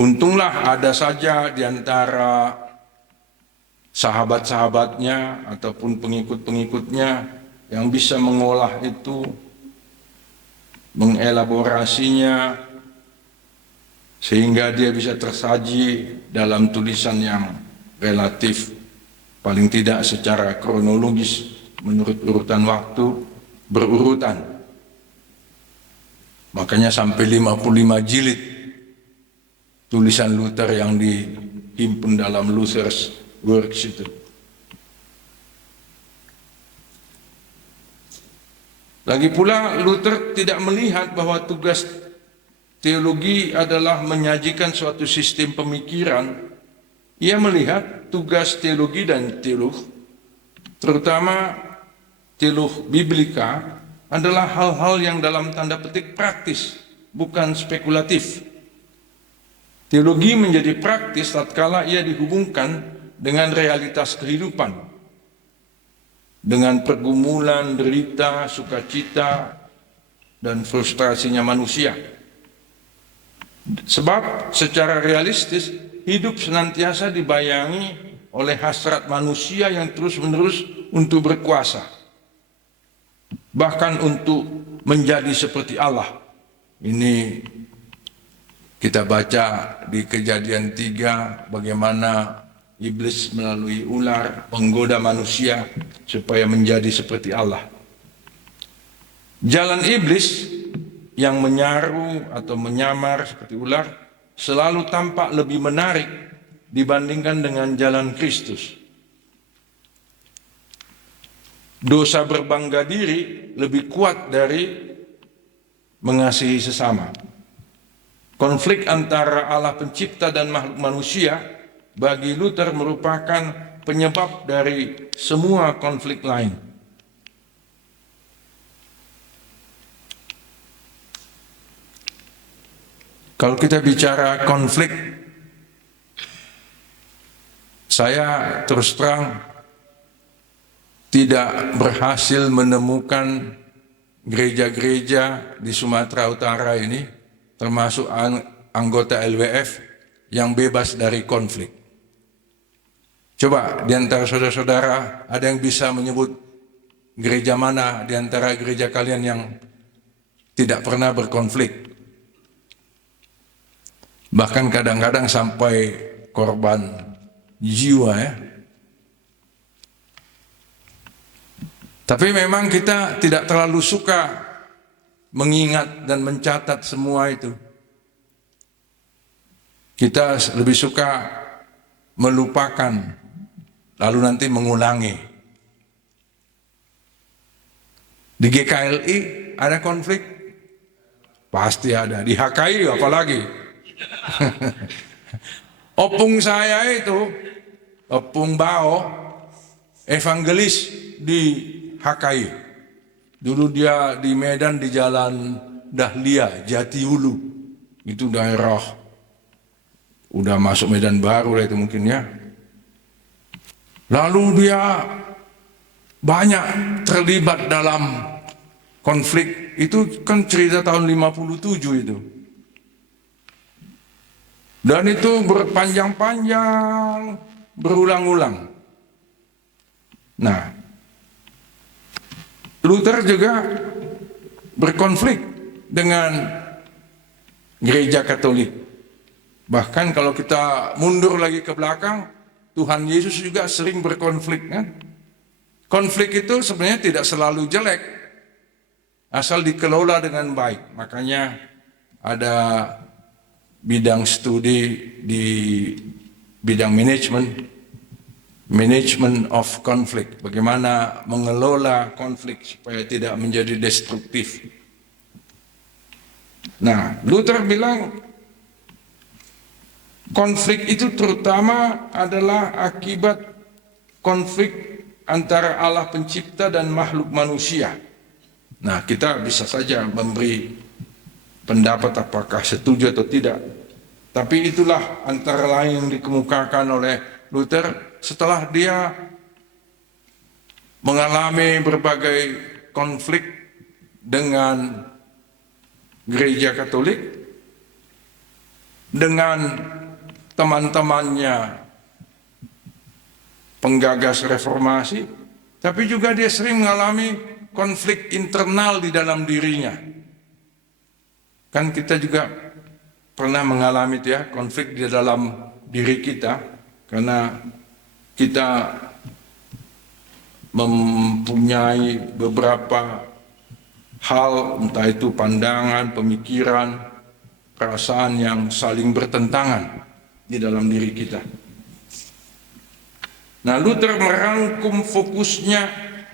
Untunglah ada saja di antara sahabat-sahabatnya ataupun pengikut-pengikutnya yang bisa mengolah itu, mengelaborasinya, sehingga dia bisa tersaji dalam tulisan yang relatif, paling tidak secara kronologis, menurut urutan waktu, berurutan. Makanya sampai 55 jilid tulisan Luther yang dihimpun dalam Luther's Works itu. Lagi pula Luther tidak melihat bahwa tugas teologi adalah menyajikan suatu sistem pemikiran. Ia melihat tugas teologi dan teolog, terutama teolog biblika, adalah hal-hal yang dalam tanda petik praktis, bukan spekulatif. Teologi menjadi praktis tatkala ia dihubungkan dengan realitas kehidupan, dengan pergumulan, derita, sukacita, dan frustrasinya manusia. Sebab secara realistis, hidup senantiasa dibayangi oleh hasrat manusia yang terus-menerus untuk berkuasa, bahkan untuk menjadi seperti Allah. Ini kita baca di Kejadian 3 bagaimana iblis melalui ular menggoda manusia supaya menjadi seperti Allah. Jalan iblis yang menyaru atau menyamar seperti ular selalu tampak lebih menarik dibandingkan dengan jalan Kristus. Dosa berbangga diri lebih kuat dari mengasihi sesama. Konflik antara Allah pencipta dan makhluk manusia bagi Luther merupakan penyebab dari semua konflik lain. Kalau kita bicara konflik, saya terus terang tidak berhasil menemukan gereja-gereja di Sumatera Utara ini, termasuk anggota LWF, yang bebas dari konflik. Coba di antara saudara-saudara ada yang bisa menyebut gereja mana di antara gereja kalian yang tidak pernah berkonflik? Bahkan kadang-kadang sampai korban jiwa ya. Tapi memang kita tidak terlalu suka mengingat dan mencatat semua itu. Kita lebih suka melupakan, lalu nanti mengulangi. Di GKLI ada konflik? Pasti ada. Di HKI apalagi? Opung saya itu, Opung Bao, evangelis di HKI. Dulu dia di Medan di Jalan Dahlia, Jatiulu. Itu daerah, udah masuk Medan Baru lah itu mungkin ya. Lalu dia banyak terlibat dalam konflik. Itu kan cerita tahun 57 itu. Dan itu berpanjang-panjang, berulang-ulang. Nah, Luther juga berkonflik dengan gereja Katolik. Bahkan kalau kita mundur lagi ke belakang, Tuhan Yesus juga sering berkonflik kan? Konflik itu sebenarnya tidak selalu jelek, asal dikelola dengan baik. Makanya ada bidang studi di bidang management of conflict, bagaimana mengelola konflik supaya tidak menjadi destruktif. Nah, Luther bilang konflik itu terutama adalah akibat konflik antara Allah pencipta dan makhluk manusia. Nah, kita bisa saja memberi pendapat apakah setuju atau tidak. Tapi itulah antara lain yang dikemukakan oleh Luther setelah dia mengalami berbagai konflik dengan gereja Katolik, dengan teman-temannya penggagas reformasi, tapi juga dia sering mengalami konflik internal di dalam dirinya. Kan kita juga pernah mengalami itu ya, konflik di dalam diri kita, karena kita mempunyai beberapa hal, entah itu pandangan, pemikiran, perasaan yang saling bertentangan di dalam diri kita. Nah, Luther merangkum fokusnya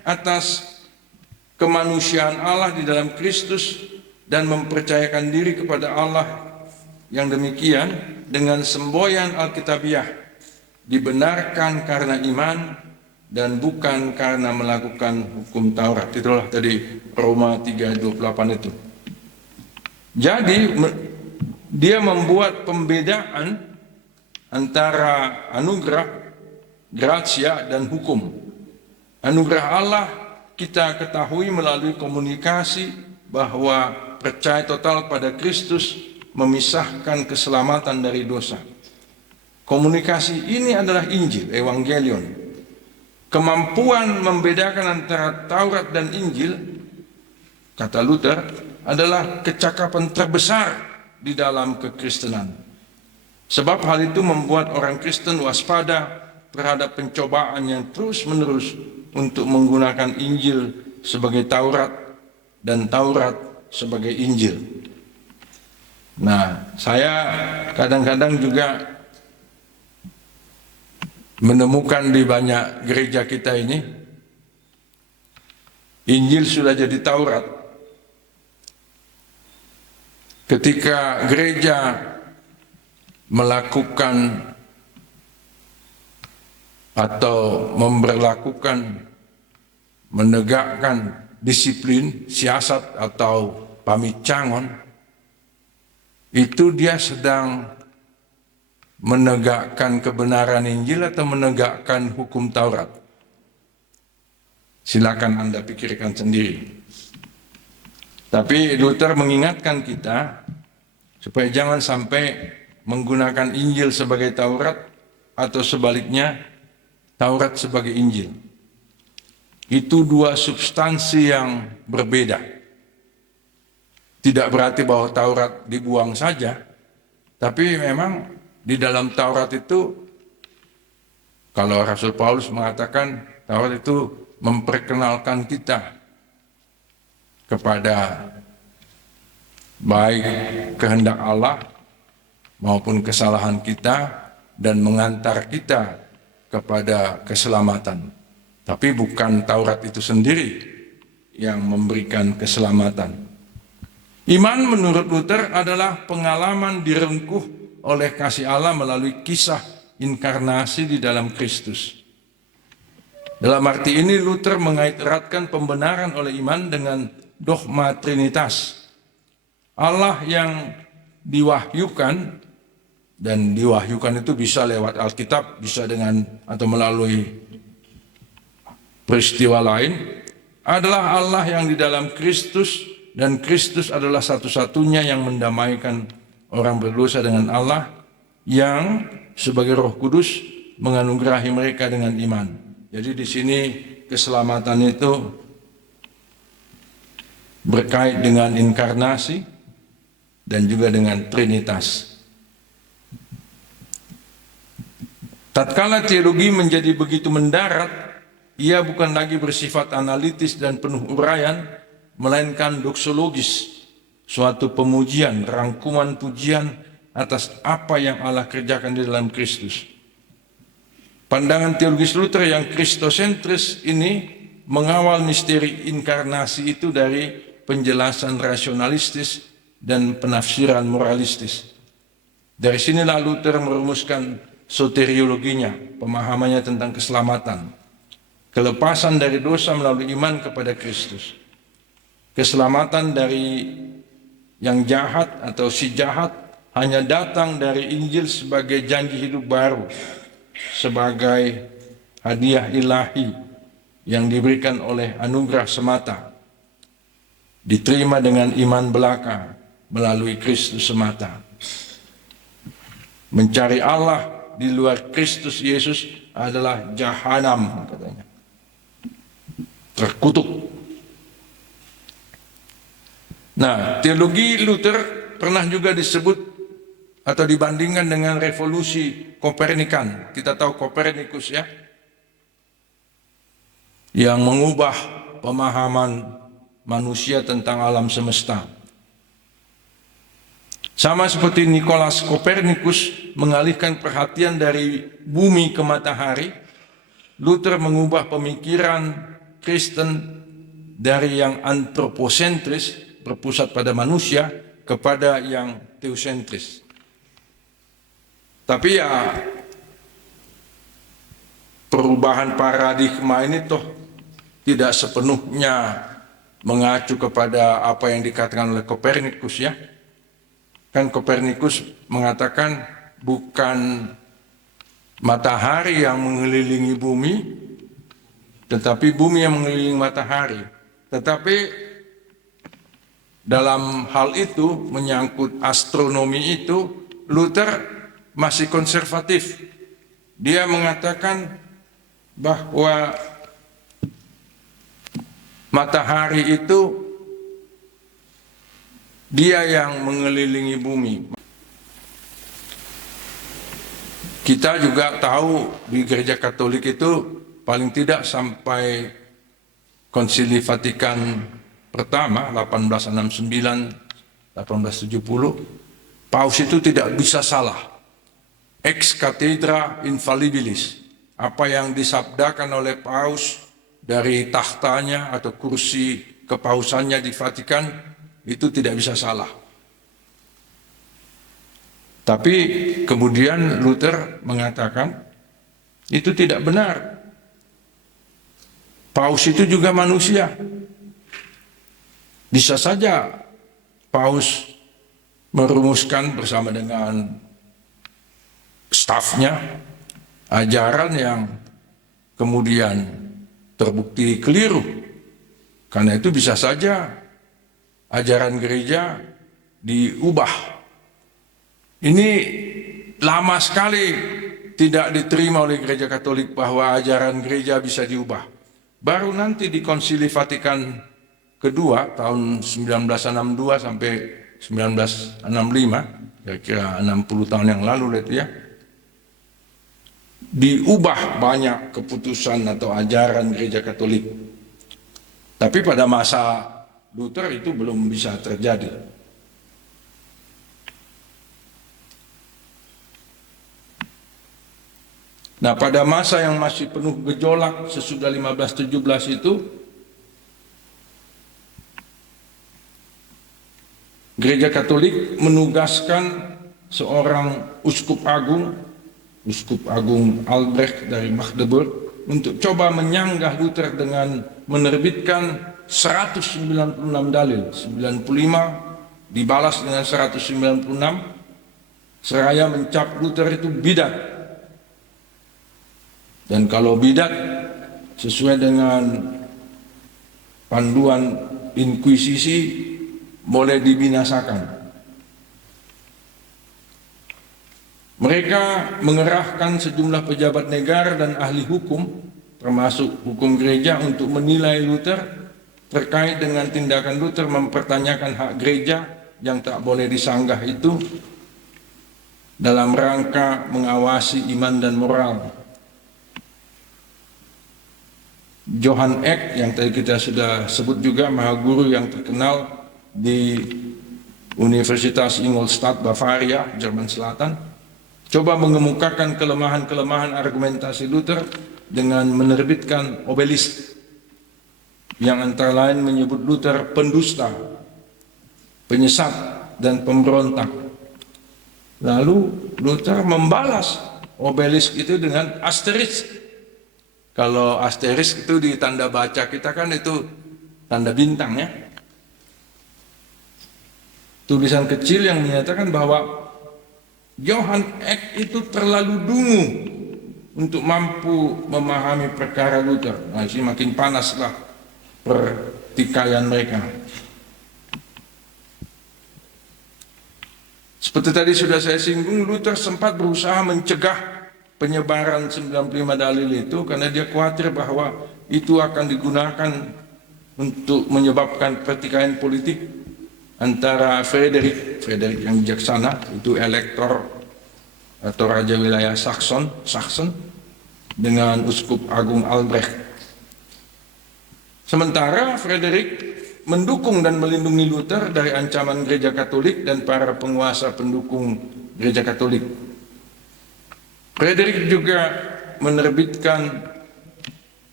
atas kemanusiaan Allah di dalam Kristus dan mempercayakan diri kepada Allah yang demikian dengan semboyan Alkitabiah, dibenarkan karena iman dan bukan karena melakukan hukum Taurat. Itulah tadi Roma 3:28 itu. Jadi dia membuat pembedaan antara anugerah, gratia, dan hukum. Anugerah Allah kita ketahui melalui komunikasi bahwa percaya total pada Kristus memisahkan keselamatan dari dosa. Komunikasi ini adalah Injil, Evangelion. Kemampuan membedakan antara Taurat dan Injil, kata Luther, adalah kecakapan terbesar di dalam kekristenan. Sebab hal itu membuat orang Kristen waspada terhadap pencobaan yang terus-menerus untuk menggunakan Injil sebagai Taurat dan Taurat sebagai Injil. Nah, saya kadang-kadang juga menemukan di banyak gereja kita ini, Injil sudah jadi Taurat. Ketika gereja melakukan atau memberlakukan, menegakkan disiplin, siasat atau pamicangon, itu dia sedang menegakkan kebenaran Injil atau menegakkan hukum Taurat. Silakan Anda pikirkan sendiri. Tapi Luther mengingatkan kita supaya jangan sampai menggunakan Injil sebagai Taurat atau sebaliknya Taurat sebagai Injil. Itu dua substansi yang berbeda. Tidak berarti bahwa Taurat dibuang saja, tapi memang di dalam Taurat itu, kalau Rasul Paulus mengatakan Taurat itu memperkenalkan kita kepada baik kehendak Allah maupun kesalahan kita dan mengantar kita kepada keselamatan. Tapi bukan Taurat itu sendiri yang memberikan keselamatan. Iman menurut Luther adalah pengalaman direngkuh oleh kasih Allah melalui kisah inkarnasi di dalam Kristus. Dalam arti ini Luther mengait-eratkan pembenaran oleh iman dengan dogma Trinitas. Allah yang diwahyukan, dan diwahyukan itu bisa lewat Alkitab, bisa dengan atau melalui peristiwa lain, adalah Allah yang di dalam Kristus, dan Kristus adalah satu-satunya yang mendamaikan orang berdosa dengan Allah, yang sebagai Roh Kudus menganugerahi mereka dengan iman. Jadi di sini keselamatan itu berkait dengan inkarnasi dan juga dengan Trinitas. Tatkala teologi menjadi begitu mendarat, ia bukan lagi bersifat analitis dan penuh uraian, melainkan doksologis, suatu pemujian, rangkuman pujian atas apa yang Allah kerjakan di dalam Kristus. Pandangan teologis Luther yang kristosentris ini mengawal misteri inkarnasi itu dari penjelasan rasionalistis dan penafsiran moralistis. Dari sinilah Luther merumuskan soteriologinya, pemahamannya tentang keselamatan, kelepasan dari dosa melalui iman kepada Kristus, keselamatan dari yang jahat atau si jahat hanya datang dari Injil sebagai janji hidup baru, sebagai hadiah ilahi yang diberikan oleh anugerah semata, diterima dengan iman belaka melalui Kristus semata. Mencari Allah di luar Kristus Yesus adalah jahanam, katanya, terkutuk. Nah, teologi Luther pernah juga disebut atau dibandingkan dengan revolusi Kopernikan. Kita tahu Kopernikus ya, yang mengubah pemahaman manusia tentang alam semesta. Sama seperti Nikolaus Kopernikus mengalihkan perhatian dari bumi ke matahari, Luther mengubah pemikiran Kristen dari yang antroposentris, berpusat pada manusia, kepada yang teosentris. Tapi ya, perubahan paradigma ini toh tidak sepenuhnya mengacu kepada apa yang dikatakan oleh Kopernikus ya. Kan Kopernikus mengatakan bukan matahari yang mengelilingi bumi, tetapi bumi yang mengelilingi matahari. Tetapi dalam hal itu, menyangkut astronomi itu, Luther masih konservatif. Dia mengatakan bahwa matahari itu dia yang mengelilingi bumi. Kita juga tahu di Gereja Katolik itu paling tidak sampai Konsili Vatikan pertama 1869, 1870, Paus itu tidak bisa salah. Ex cathedra infallibilis. Apa yang disabdakan oleh Paus dari tahtanya atau kursi kepausannya di Vatikan itu tidak bisa salah. Tapi kemudian Luther mengatakan Itu tidak benar. Paus itu juga manusia. Bisa saja Paus merumuskan bersama dengan stafnya ajaran yang kemudian terbukti keliru. Karena itu bisa saja ajaran gereja diubah. Ini lama sekali tidak diterima oleh gereja Katolik bahwa ajaran gereja bisa diubah. Baru nanti di Konsili Vatikan kedua tahun 1962 sampai 1965, kira-kira 60 tahun yang lalu itu ya, diubah banyak keputusan atau ajaran gereja Katolik. Tapi pada masa Luther itu belum bisa terjadi. Nah, pada masa yang masih penuh gejolak sesudah 1517 itu, Gereja Katolik menugaskan seorang Uskup Agung Albrecht dari Magdeburg untuk coba menyanggah Luther dengan menerbitkan 196 dalil, 95 dibalas dengan 196, seraya mencap Luther itu bidat. Dan kalau bidat sesuai dengan panduan inkuisisi boleh dibinasakan. Mereka mengerahkan sejumlah pejabat negara dan ahli hukum, termasuk hukum gereja, untuk menilai Luther terkait dengan tindakan Luther mempertanyakan hak gereja yang tak boleh disanggah itu dalam rangka mengawasi iman dan moral. Johann Eck yang tadi kita sudah sebut juga, mahaguru yang terkenal di Universitas Ingolstadt, Bavaria, Jerman Selatan, coba mengemukakan kelemahan-kelemahan argumentasi Luther dengan menerbitkan Obelisk yang antara lain menyebut Luther pendusta, penyesat, dan pemberontak. Lalu Luther membalas Obelisk itu dengan asterisk. Kalau asterisk itu di tanda baca kita kan itu tanda bintang ya. Tulisan kecil yang menyatakan bahwa Johann Eck itu terlalu dungu untuk mampu memahami perkara Luther. Nah, ini makin panaslah pertikaian mereka. Seperti tadi sudah saya singgung, Luther sempat berusaha mencegah penyebaran 95 dalil itu karena dia khawatir bahwa itu akan digunakan untuk menyebabkan pertikaian politik antara Frederick yang bijaksana, itu elektor atau raja wilayah Saxon dengan Uskup Agung Albrecht. Sementara Frederick mendukung dan melindungi Luther dari ancaman gereja Katolik dan para penguasa pendukung gereja Katolik. Frederick juga menerbitkan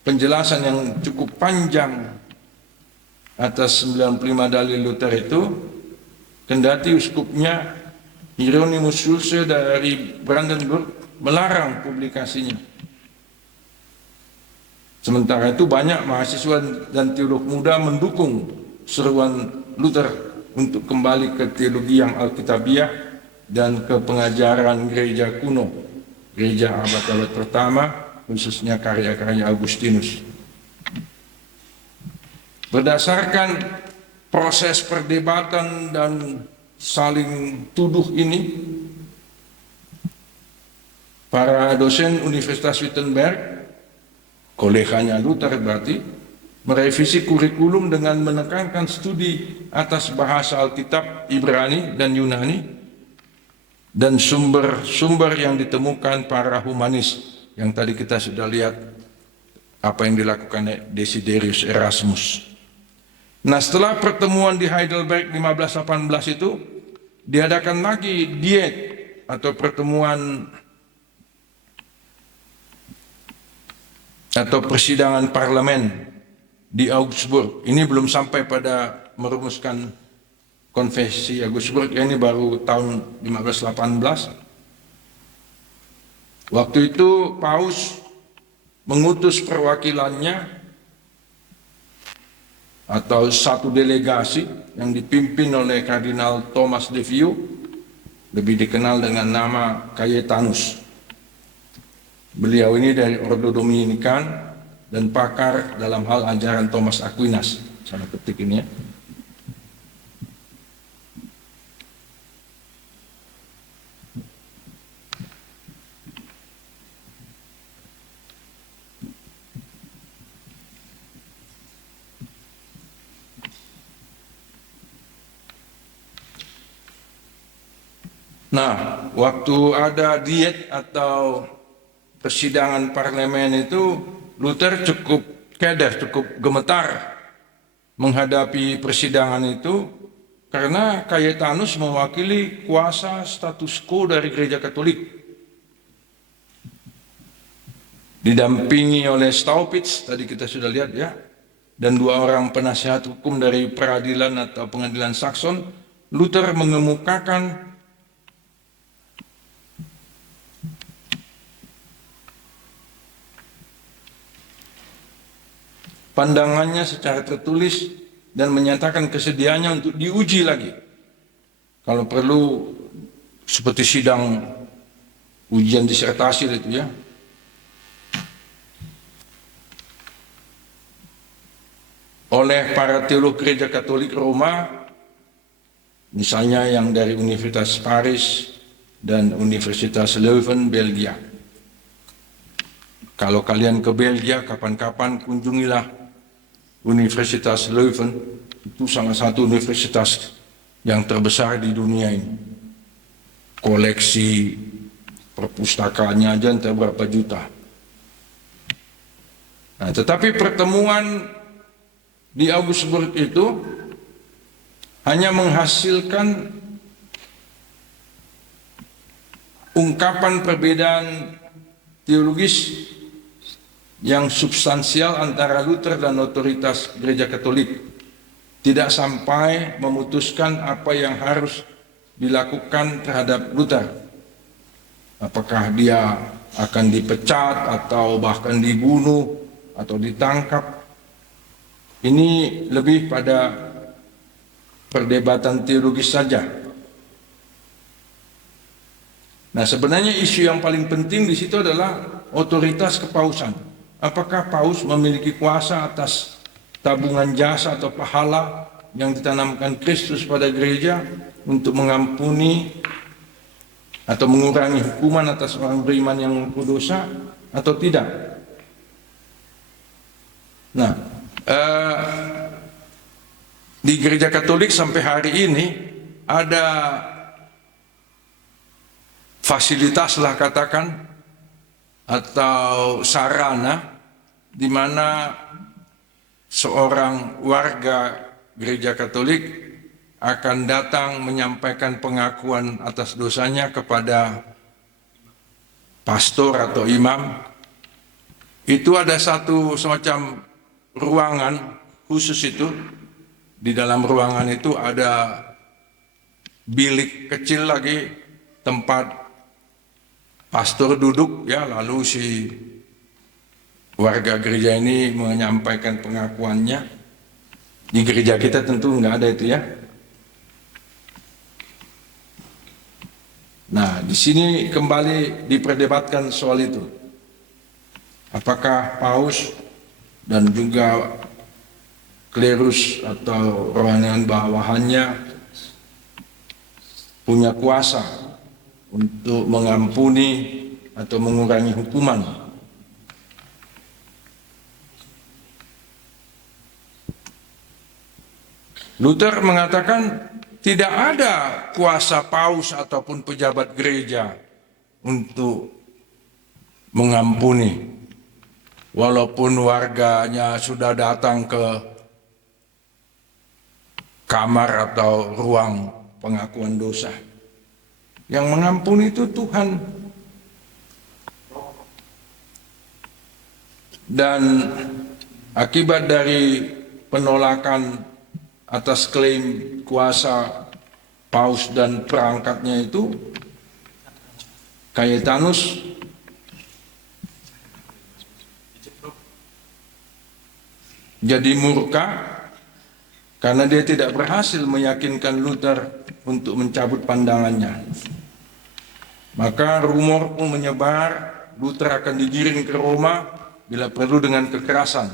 penjelasan yang cukup panjang atas 95 dalil Luther itu, kendati uskupnya Hieronymus Schulze dari Brandenburg melarang publikasinya. Sementara itu banyak mahasiswa dan teolog muda mendukung seruan Luther untuk kembali ke teologi yang alkitabiah dan ke pengajaran gereja kuno, gereja abad-abad pertama, khususnya karya-karya Augustinus. Berdasarkan proses perdebatan dan saling tuduh ini, para dosen Universitas Wittenberg, koleganya Luther berarti, merevisi kurikulum dengan menekankan studi atas bahasa Alkitab Ibrani dan Yunani dan sumber-sumber yang ditemukan para humanis yang tadi kita sudah lihat apa yang dilakukan Desiderius Erasmus. Nah, setelah pertemuan di Heidelberg 1518 itu diadakan lagi diet atau pertemuan atau persidangan parlemen di Augsburg. Ini belum sampai pada merumuskan konvensi Augsburg, ini baru tahun 1518. Waktu itu Paus mengutus perwakilannya atau satu delegasi yang dipimpin oleh Kardinal Thomas de Vio, lebih dikenal dengan nama Cayetanus. Beliau ini dari Ordo Dominikan dan pakar dalam hal ajaran Thomas Aquinas. Saya ketik ini ya. Nah, waktu ada diet atau persidangan parlemen itu, Luther cukup keder, cukup gemetar menghadapi persidangan itu karena Cayetanus mewakili kuasa status quo dari Gereja Katolik. Didampingi oleh Staupitz, tadi kita sudah lihat ya, dan dua orang penasihat hukum dari peradilan atau pengadilan Saxon, Luther mengemukakan pandangannya secara tertulis dan menyatakan kesediaannya untuk diuji lagi. Kalau perlu seperti sidang ujian disertasi itu ya. Oleh para teolog Gereja Katolik Roma, misalnya yang dari Universitas Paris dan Universitas Leuven, Belgia. Kalau kalian ke Belgia, kapan-kapan kunjungilah Universitas Leuven. Itu salah satu universitas yang terbesar di dunia ini. Koleksi perpustakaannya aja entah berapa juta. Nah, tetapi pertemuan di Augsburg itu hanya menghasilkan ungkapan perbedaan teologis yang substansial antara Luther dan otoritas Gereja Katolik, tidak sampai memutuskan apa yang harus dilakukan terhadap Luther. Apakah dia akan dipecat atau bahkan dibunuh atau ditangkap. Ini lebih pada perdebatan teologis saja. Nah, sebenarnya isu yang paling penting di situ adalah otoritas kepausan. Apakah paus memiliki kuasa atas tabungan jasa atau pahala yang ditanamkan Kristus pada gereja untuk mengampuni atau mengurangi hukuman atas orang beriman yang mengaku dosa atau tidak? Nah, di Gereja Katolik sampai hari ini ada fasilitas lah katakan atau sarana di mana seorang warga Gereja Katolik akan datang menyampaikan pengakuan atas dosanya kepada pastor atau imam. Itu ada satu semacam ruangan khusus itu. Di dalam ruangan itu ada bilik kecil lagi, tempat pastor duduk ya, lalu si warga gereja ini menyampaikan pengakuannya. Di gereja kita tentu nggak ada itu ya. Nah, di sini kembali diperdebatkan soal itu. Apakah paus dan juga klerus atau rohanian bawahannya punya kuasa untuk mengampuni atau mengurangi hukuman. Luther mengatakan tidak ada kuasa paus ataupun pejabat gereja untuk mengampuni, walaupun warganya sudah datang ke kamar atau ruang pengakuan dosa. Yang mengampuni itu Tuhan. Dan akibat dari penolakan atas klaim kuasa paus dan perangkatnya itu, Cayetanus jadi murka karena dia tidak berhasil meyakinkan Luther untuk mencabut pandangannya. Maka rumor pun menyebar Luther akan digiring ke Roma bila perlu dengan kekerasan.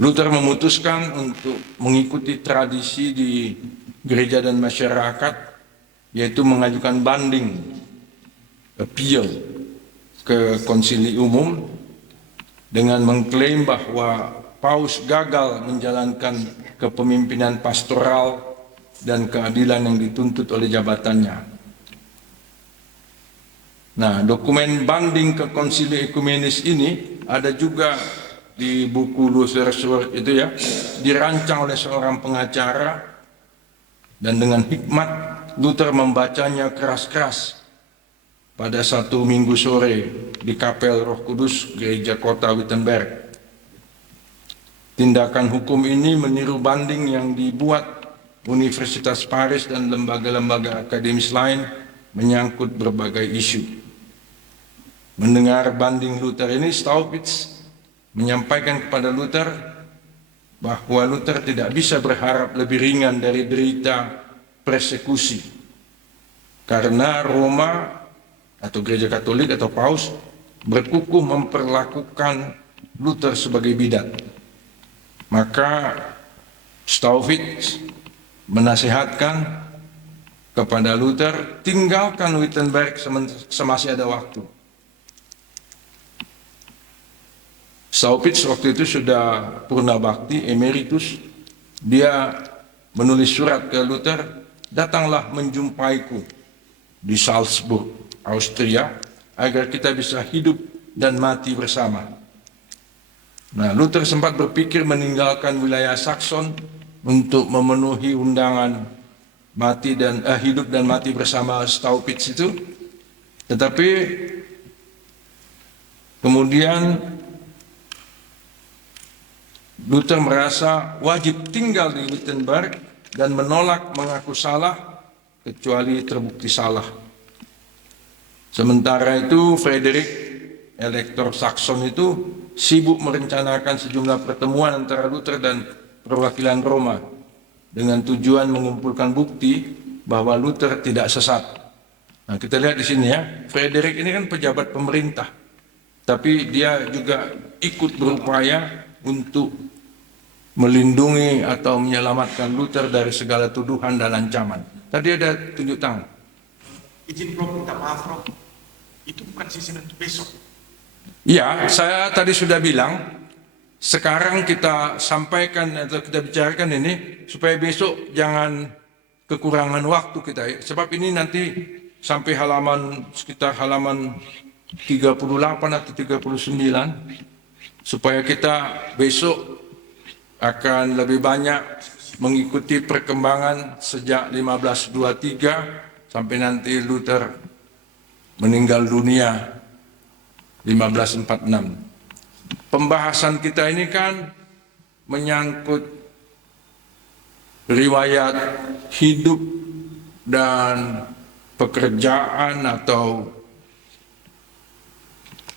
Luther memutuskan untuk mengikuti tradisi di gereja dan masyarakat, yaitu mengajukan banding, appeal, ke konsili umum dengan mengklaim bahwa Paus gagal menjalankan kepemimpinan pastoral dan keadilan yang dituntut oleh jabatannya. Nah, dokumen banding ke konsili ekumenis ini ada juga di buku Luther's Work itu ya, dirancang oleh seorang pengacara, dan dengan hikmat Luther membacanya keras-keras pada satu Minggu sore di Kapel Roh Kudus Gereja Kota Wittenberg. Tindakan hukum ini meniru banding yang dibuat Universitas Paris dan lembaga-lembaga akademis lain menyangkut berbagai isu. Mendengar banding Luther ini, Staupitz menyampaikan kepada Luther bahwa Luther tidak bisa berharap lebih ringan dari derita persekusi karena Roma atau Gereja Katolik atau Paus berkukuh memperlakukan Luther sebagai bidat. Maka Staupitz menasihatkan kepada Luther, tinggalkan Wittenberg semasih ada waktu. Staupitz waktu itu sudah purna bakti, emeritus. Dia menulis surat ke Luther, datanglah menjumpaiku di Salzburg, Austria, agar kita bisa hidup dan mati bersama. Nah, Luther sempat berpikir meninggalkan wilayah Saxon untuk memenuhi undangan hidup dan mati bersama Staupitz itu. Tetapi kemudian Luther merasa wajib tinggal di Wittenberg dan menolak mengaku salah kecuali terbukti salah. Sementara itu Frederick, elektor Saxon itu sibuk merencanakan sejumlah pertemuan antara Luther dan perwakilan Roma dengan tujuan mengumpulkan bukti bahwa Luther tidak sesat. Nah, kita lihat di sini ya, Frederick ini kan pejabat pemerintah, tapi dia juga ikut berupaya untuk melindungi atau menyelamatkan Luther dari segala tuduhan dan ancaman. Tadi ada tunjuk tangan. Izin Prof, minta maaf Prof, itu bukan sisi untuk besok. Ya, saya tadi sudah bilang, sekarang kita sampaikan atau kita bicarakan ini supaya besok jangan kekurangan waktu kita ya. Sebab ini nanti sampai sekitar halaman 38 atau 39, supaya kita besok akan lebih banyak mengikuti perkembangan sejak 1523 sampai nanti Luther meninggal dunia 1546. Pembahasan kita ini kan menyangkut riwayat hidup dan pekerjaan atau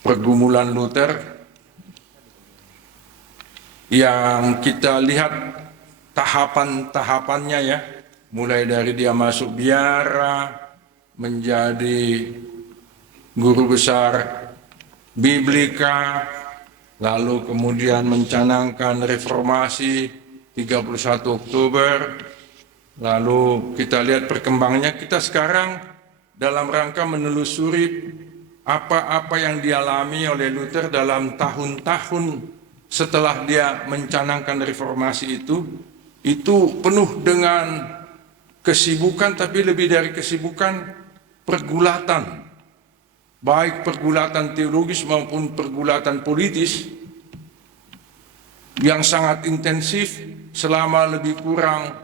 pergumulan Luther, yang kita lihat tahapan-tahapannya ya, mulai dari dia masuk biara, menjadi guru besar Biblika, lalu kemudian mencanangkan reformasi 31 Oktober, lalu kita lihat perkembangannya. Kita sekarang dalam rangka menelusuri apa-apa yang dialami oleh Luther dalam tahun-tahun setelah dia mencanangkan reformasi itu penuh dengan kesibukan, tapi lebih dari kesibukan, pergulatan, baik pergulatan teologis maupun pergulatan politis yang sangat intensif selama lebih kurang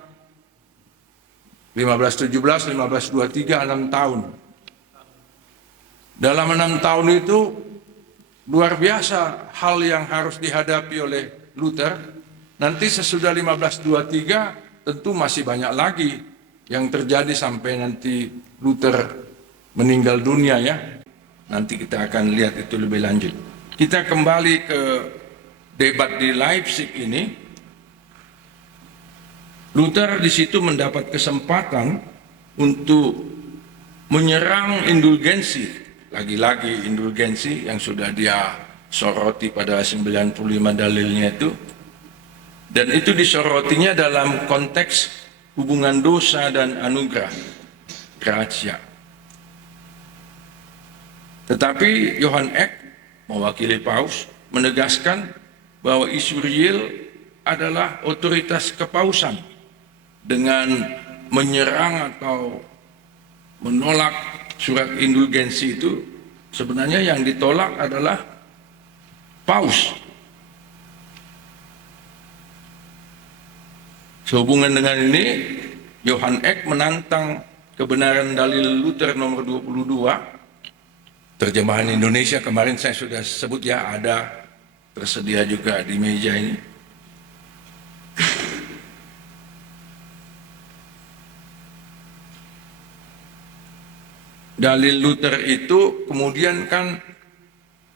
1517, 1523, 6 tahun. Dalam 6 tahun itu luar biasa hal yang harus dihadapi oleh Luther. Nanti sesudah 1523 tentu masih banyak lagi yang terjadi sampai nanti Luther meninggal dunia ya. Nanti kita akan lihat itu lebih lanjut. Kita kembali ke debat di Leipzig ini, Luther di situ mendapat kesempatan untuk menyerang indulgensi, lagi-lagi indulgensi yang sudah dia soroti pada 95 dalilnya itu, dan itu disorotinya dalam konteks hubungan dosa dan anugerah, gratia. Tetapi Johann Eck, mewakili Paus, menegaskan bahwa isu real adalah otoritas kepausan dengan menyerang atau menolak surat indulgensi itu. Sebenarnya yang ditolak adalah Paus. Sehubungan dengan ini, Johann Eck menantang kebenaran dalil Luther nomor 22. Terjemahan Indonesia kemarin saya sudah sebut ya, ada tersedia juga di meja ini. Dalil Luther itu kemudian kan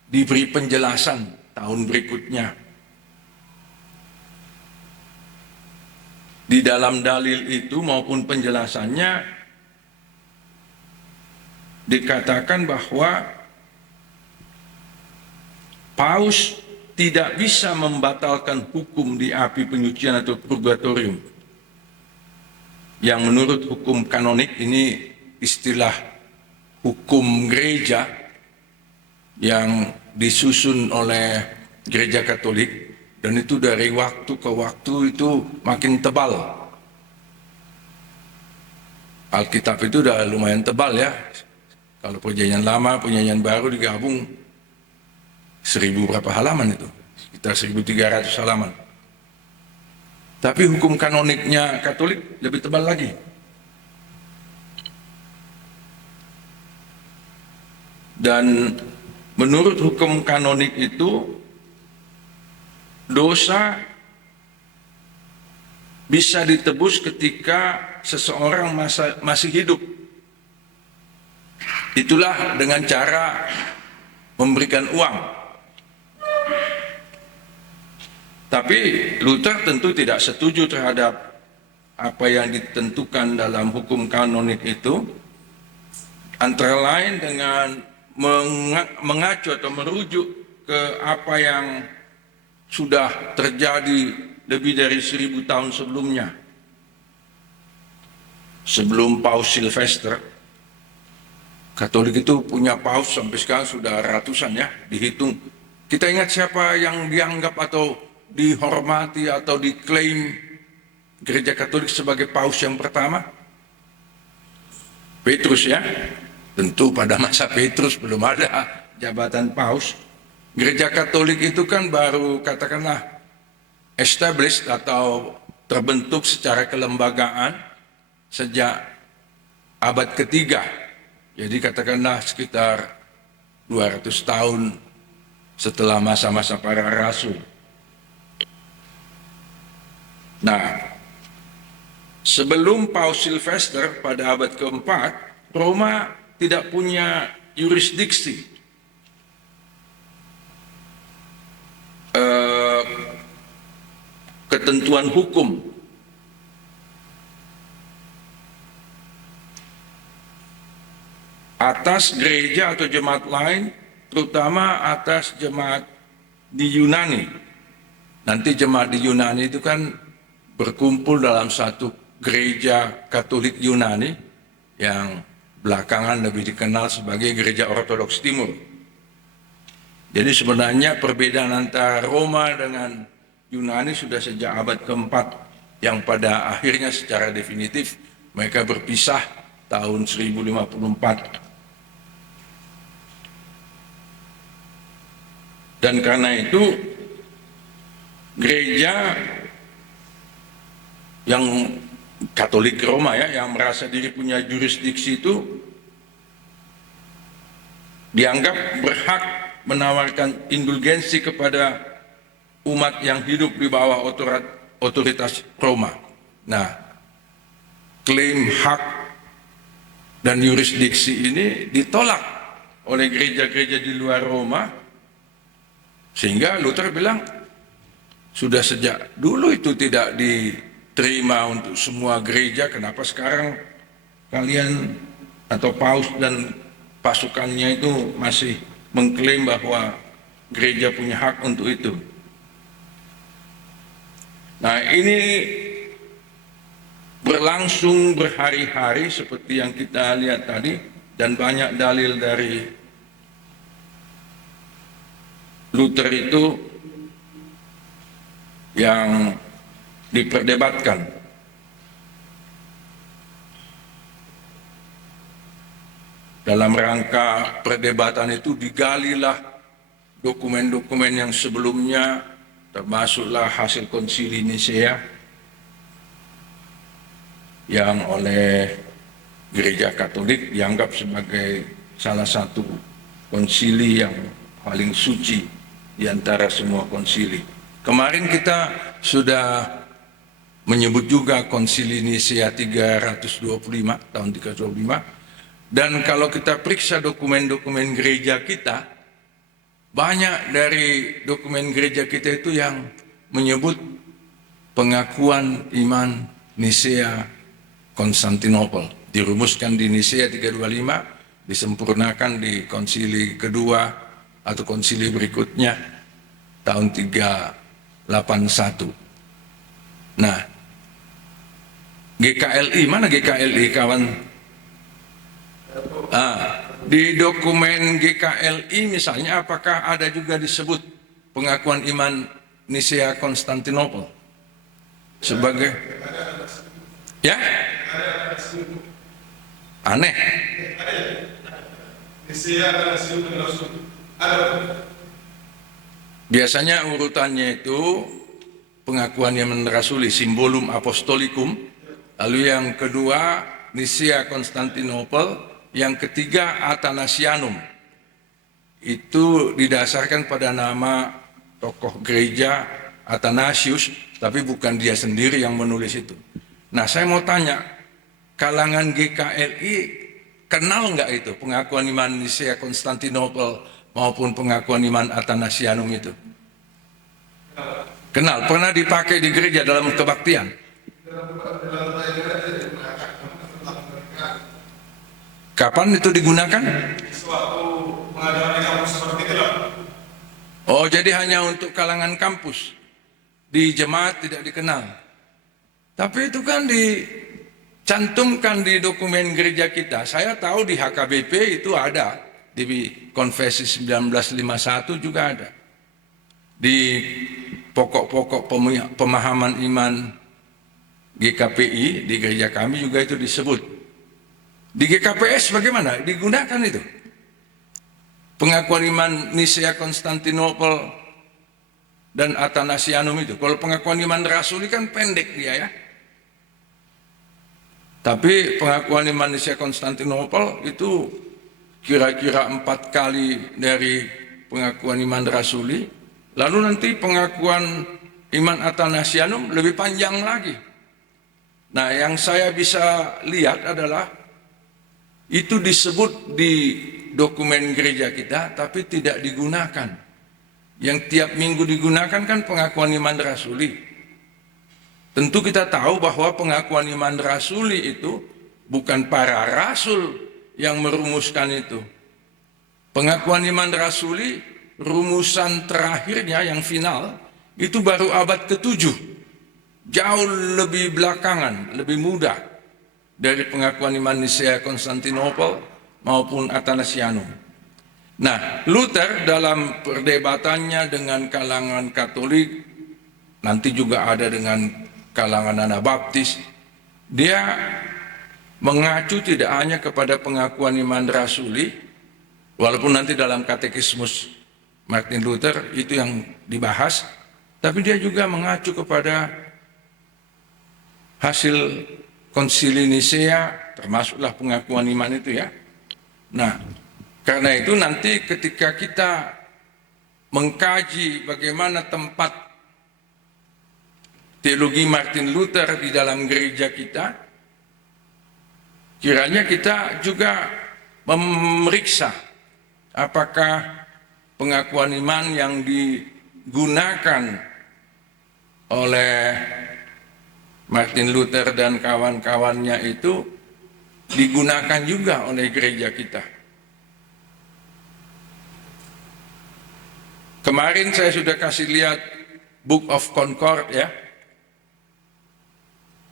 diberi penjelasan tahun berikutnya. Di dalam dalil itu maupun penjelasannya dikatakan bahwa Paus tidak bisa membatalkan hukum di api penyucian atau purgatorium. Yang menurut hukum kanonik, ini istilah hukum gereja yang disusun oleh gereja Katolik, dan itu dari waktu ke waktu itu makin tebal. Alkitab itu udah lumayan tebal ya. Kalau perjanjian lama, perjanjian baru digabung 1000 berapa halaman itu? Sekitar 1300 halaman. Tapi hukum kanoniknya Katolik lebih tebal lagi. Dan menurut hukum kanonik itu, dosa bisa ditebus ketika seseorang masih hidup. Itulah dengan cara memberikan uang. Tapi Luther tentu tidak setuju terhadap apa yang ditentukan dalam hukum kanonik itu, antara lain dengan mengacu atau merujuk ke apa yang sudah terjadi lebih dari 1000 tahun sebelumnya. Sebelum Paus Silvester, Katolik itu punya paus sampai sekarang sudah ratusan ya, dihitung. Kita ingat siapa yang dianggap atau dihormati atau diklaim gereja Katolik sebagai paus yang pertama? Petrus ya. Tentu pada masa Petrus belum ada jabatan paus. Gereja Katolik itu kan baru katakanlah established atau terbentuk secara kelembagaan sejak abad ketiga. Jadi katakanlah sekitar 200 tahun setelah masa-masa para rasul. Nah, sebelum Paus Silvester pada abad keempat, Roma tidak punya yurisdiksi ketentuan hukum atas gereja atau jemaat lain, terutama atas jemaat di Yunani. Nanti jemaat di Yunani itu kan berkumpul dalam satu gereja Katolik Yunani yang belakangan lebih dikenal sebagai Gereja Ortodoks Timur. Jadi sebenarnya perbedaan antara Roma dengan Yunani sudah sejak abad keempat, yang pada akhirnya secara definitif mereka berpisah tahun 1054. Dan karena itu gereja yang Katolik Roma ya, yang merasa diri punya jurisdiksi itu dianggap berhak menawarkan indulgensi kepada umat yang hidup di bawah otoritas Roma. Nah, klaim hak dan yurisdiksi ini ditolak oleh gereja-gereja di luar Roma, sehingga Luther bilang sudah sejak dulu itu tidak diterima untuk semua gereja. Kenapa sekarang kalian atau paus dan pasukannya itu masih mengklaim bahwa gereja punya hak untuk itu? Nah, ini berlangsung berhari-hari seperti yang kita lihat tadi, dan banyak dalil dari Luther itu yang diperdebatkan. Dalam rangka perdebatan itu digalilah dokumen-dokumen yang sebelumnya, termasuklah hasil konsili Nisea yang oleh Gereja Katolik dianggap sebagai salah satu konsili yang paling suci di antara semua konsili. Kemarin kita sudah menyebut juga konsili Nisea 325 tahun 325, dan kalau kita periksa dokumen-dokumen gereja kita, banyak dari dokumen gereja kita itu yang menyebut pengakuan iman Nisea Konstantinopel, dirumuskan di Nisea 325, disempurnakan di konsili kedua atau konsili berikutnya tahun 381. Nah, GKLI, mana GKLI kawan? Di dokumen GKLI misalnya, apakah ada juga disebut pengakuan iman Nisea Konstantinopel sebagai, ya? Aneh. Biasanya urutannya itu pengakuan iman rasuli, simbolum apostolikum, lalu yang kedua Nisea Konstantinopel, yang ketiga Athanasianum. Itu didasarkan pada nama tokoh gereja Athanasius, tapi bukan dia sendiri yang menulis itu. Nah, saya mau tanya, kalangan GKLI kenal nggak itu pengakuan iman Nisea Konstantinopel maupun pengakuan iman Athanasianum itu? Kenal, pernah dipakai di gereja dalam kebaktian. Kapan itu digunakan? Oh, jadi hanya untuk kalangan kampus, di jemaat tidak dikenal. Tapi itu kan dicantumkan di dokumen gereja kita. Saya tahu di HKBP itu ada, di Konfesi 1951 juga ada. Di pokok-pokok pemahaman iman GKPI di gereja kami juga itu disebut. Di GKPS bagaimana? Digunakan itu pengakuan iman Nisea Konstantinopel dan Athanasianum itu. Kalau pengakuan iman rasuli kan pendek dia, ya. Tapi pengakuan iman Nisea Konstantinopel itu kira-kira 4 kali dari pengakuan iman rasuli. Lalu nanti pengakuan iman Athanasianum lebih panjang lagi. Nah, yang saya bisa lihat adalah itu disebut di dokumen gereja kita, tapi tidak digunakan. Yang tiap minggu digunakan kan pengakuan iman rasuli. Tentu kita tahu bahwa pengakuan iman rasuli itu bukan para rasul yang merumuskan itu. Pengakuan iman rasuli, rumusan terakhirnya yang final, itu baru abad ke-7. Jauh lebih belakangan, lebih muda dari pengakuan iman Nisea Konstantinopel maupun Athanasianum. Nah, Luther dalam perdebatannya dengan kalangan Katolik, nanti juga ada dengan kalangan Anabaptis, dia mengacu tidak hanya kepada pengakuan iman rasuli, walaupun nanti dalam katekismus Martin Luther itu yang dibahas, tapi dia juga mengacu kepada hasil konsili Nisea, termasuklah pengakuan iman itu, ya. Nah, karena itu nanti ketika kita mengkaji bagaimana tempat teologi Martin Luther di dalam gereja kita, kiranya kita juga memeriksa apakah pengakuan iman yang digunakan oleh Martin Luther dan kawan-kawannya itu digunakan juga oleh gereja kita. Kemarin saya sudah kasih lihat Book of Concord ya,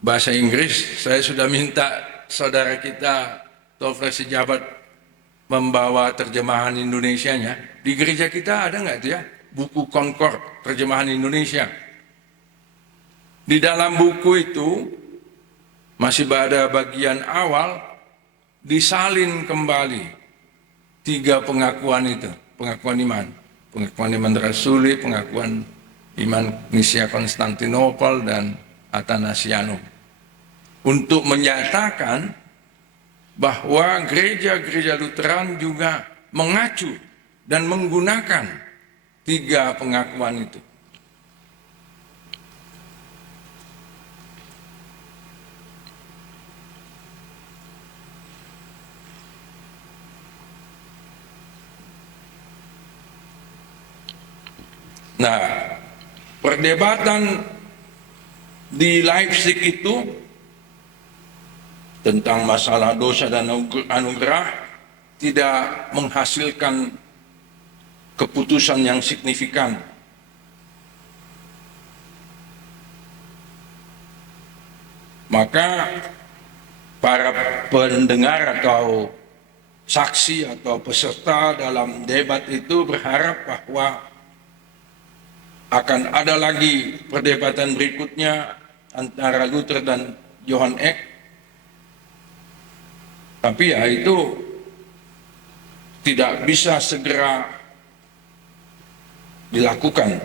bahasa Inggris. Saya sudah minta saudara kita Tofre Sejabat membawa terjemahan Indonesianya. Di gereja kita ada nggak itu ya, buku Concord terjemahan Indonesia. Di dalam buku itu masih pada bagian awal disalin kembali 3 pengakuan itu, pengakuan iman. Pengakuan iman Rasuli, pengakuan iman Nisia Konstantinopel dan Athanasianum. Untuk menyatakan bahwa gereja-gereja Lutheran juga mengacu dan menggunakan 3 pengakuan itu. Nah, perdebatan di Leipzig itu tentang masalah dosa dan anugerah tidak menghasilkan keputusan yang signifikan. Maka para pendengar atau saksi atau peserta dalam debat itu berharap bahwa akan ada lagi perdebatan berikutnya antara Luther dan Johann Eck. Tapi ya itu tidak bisa segera dilakukan.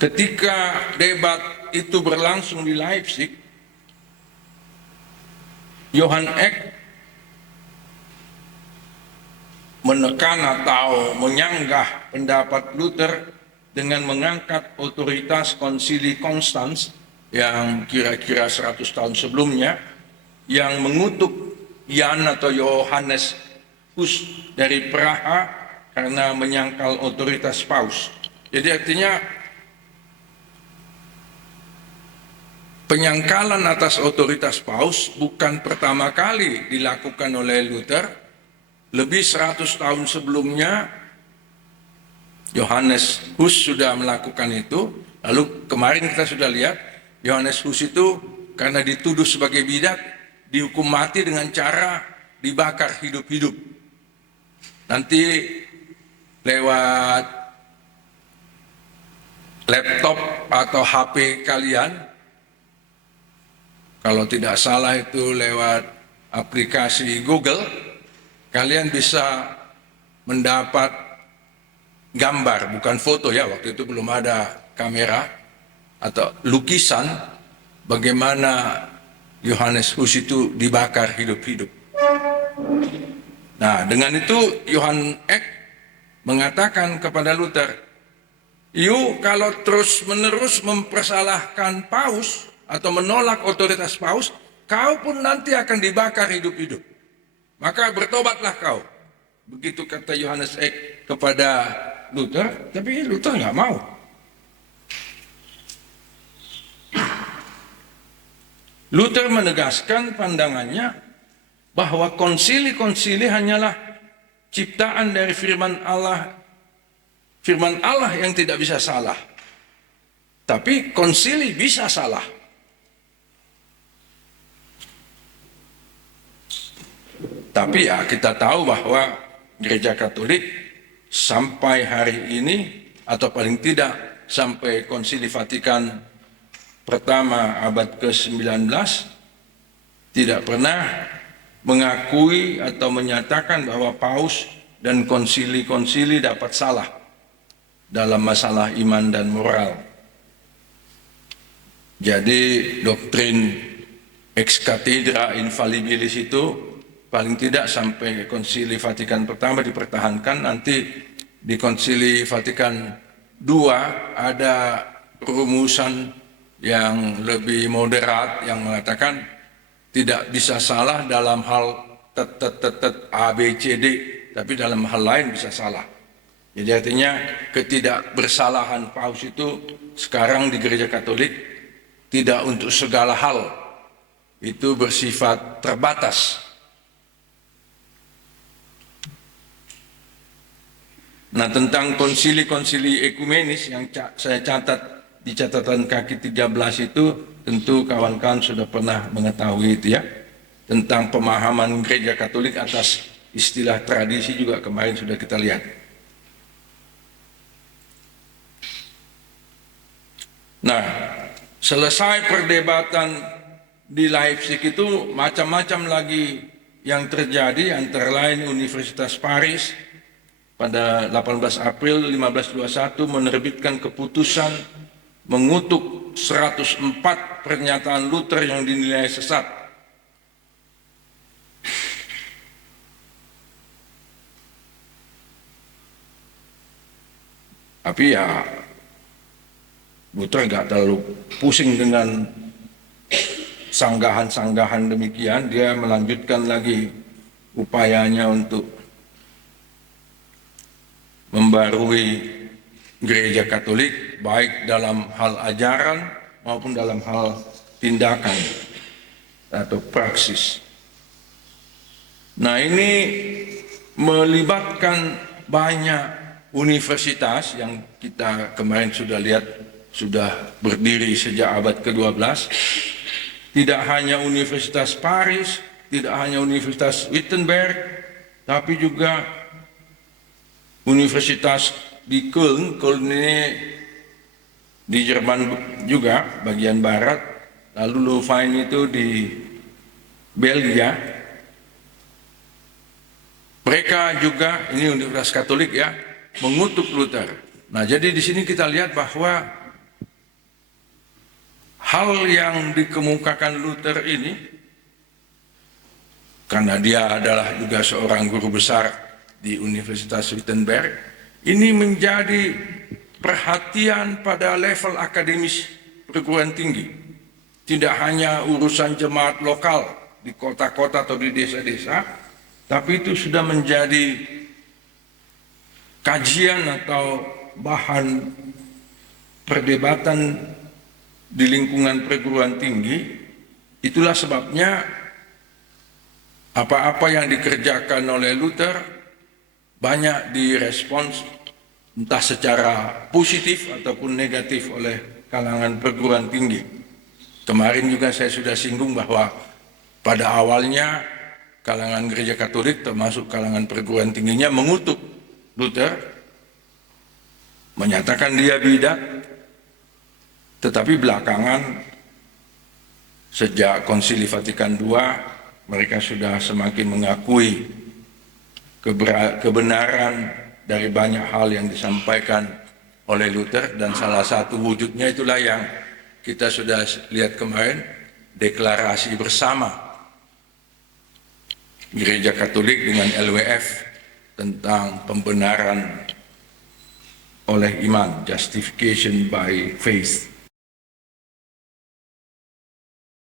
Ketika debat itu berlangsung di Leipzig, Johann Eck menekan atau menyanggah pendapat Luther dengan mengangkat otoritas Konsili Konstans yang kira-kira 100 tahun sebelumnya, yang mengutuk Jan atau Johannes Hus dari Praha karena menyangkal otoritas Paus. Jadi artinya penyangkalan atas otoritas Paus bukan pertama kali dilakukan oleh Luther. Lebih 100 tahun sebelumnya Johannes Hus sudah melakukan itu. Lalu kemarin kita sudah lihat Johannes Hus itu karena dituduh sebagai bidat dihukum mati dengan cara dibakar hidup-hidup. Nanti lewat laptop atau HP kalian, kalau tidak salah itu lewat aplikasi Google, kalian bisa mendapat gambar, bukan foto ya, waktu itu belum ada kamera, atau lukisan bagaimana Johannes Hus itu dibakar hidup-hidup. Nah, dengan itu Johann Eck mengatakan kepada Luther, "You kalau terus-menerus mempersalahkan Paus atau menolak otoritas Paus, kau pun nanti akan dibakar hidup-hidup. Maka bertobatlah kau." Begitu kata Johannes Eck kepada Luther, tapi Luther nggak mau. Luther menegaskan pandangannya bahwa konsili-konsili hanyalah ciptaan dari firman Allah yang tidak bisa salah. Tapi konsili bisa salah. Tapi ya kita tahu bahwa Gereja Katolik sampai hari ini, atau paling tidak sampai Konsili Vatikan pertama abad ke-19, tidak pernah mengakui atau menyatakan bahwa Paus dan konsili-konsili dapat salah dalam masalah iman dan moral. Jadi doktrin ex cathedra infallibilis itu paling tidak sampai Konsili Vatikan pertama dipertahankan. Nanti di Konsili Vatikan II ada rumusan yang lebih moderat yang mengatakan tidak bisa salah dalam hal A, B, C, D, tapi dalam hal lain bisa salah. Jadi artinya ketidakbersalahan Paus itu sekarang di Gereja Katolik tidak untuk segala hal, itu bersifat terbatas. Nah, tentang konsili-konsili ekumenis yang saya catat di catatan kaki 13 itu tentu kawan-kawan sudah pernah mengetahui itu ya. Tentang pemahaman Gereja Katolik atas istilah tradisi juga kemarin sudah kita lihat. Nah, selesai perdebatan di Leipzig itu macam-macam lagi yang terjadi, antara lain Universitas Paris pada 18 April 1521 menerbitkan keputusan mengutuk 104 pernyataan Luther yang dinilai sesat. Tapi ya Luther nggak terlalu pusing dengan sanggahan-sanggahan demikian, dia melanjutkan lagi upayanya untuk membarui Gereja Katolik baik dalam hal ajaran maupun dalam hal tindakan atau praksis. Nah, ini melibatkan banyak universitas yang kita kemarin sudah lihat sudah berdiri sejak abad ke-12. Tidak hanya Universitas Paris, tidak hanya Universitas Wittenberg, tapi juga Universitas di Köln ini di Jerman juga bagian barat, lalu Louvain itu di Belgia. Mereka juga, ini Universitas Katolik ya, mengutuk Luther. Nah, jadi di sini kita lihat bahwa hal yang dikemukakan Luther ini, karena dia adalah juga seorang guru besar di Universitas Wittenberg, ini menjadi perhatian pada level akademis perguruan tinggi. Tidak hanya urusan jemaat lokal di kota-kota atau di desa-desa, tapi itu sudah menjadi kajian atau bahan perdebatan di lingkungan perguruan tinggi. Itulah sebabnya apa-apa yang dikerjakan oleh Luther banyak direspons entah secara positif ataupun negatif oleh kalangan perguruan tinggi. Kemarin juga saya sudah singgung bahwa pada awalnya kalangan Gereja Katolik termasuk kalangan perguruan tingginya mengutuk Luther, menyatakan dia bidat. Tetapi belakangan sejak Konsili Vatikan II mereka sudah semakin mengakui kebenaran dari banyak hal yang disampaikan oleh Luther, dan salah satu wujudnya itulah yang kita sudah lihat kemarin, deklarasi bersama Gereja Katolik dengan LWF tentang pembenaran oleh iman, justification by faith.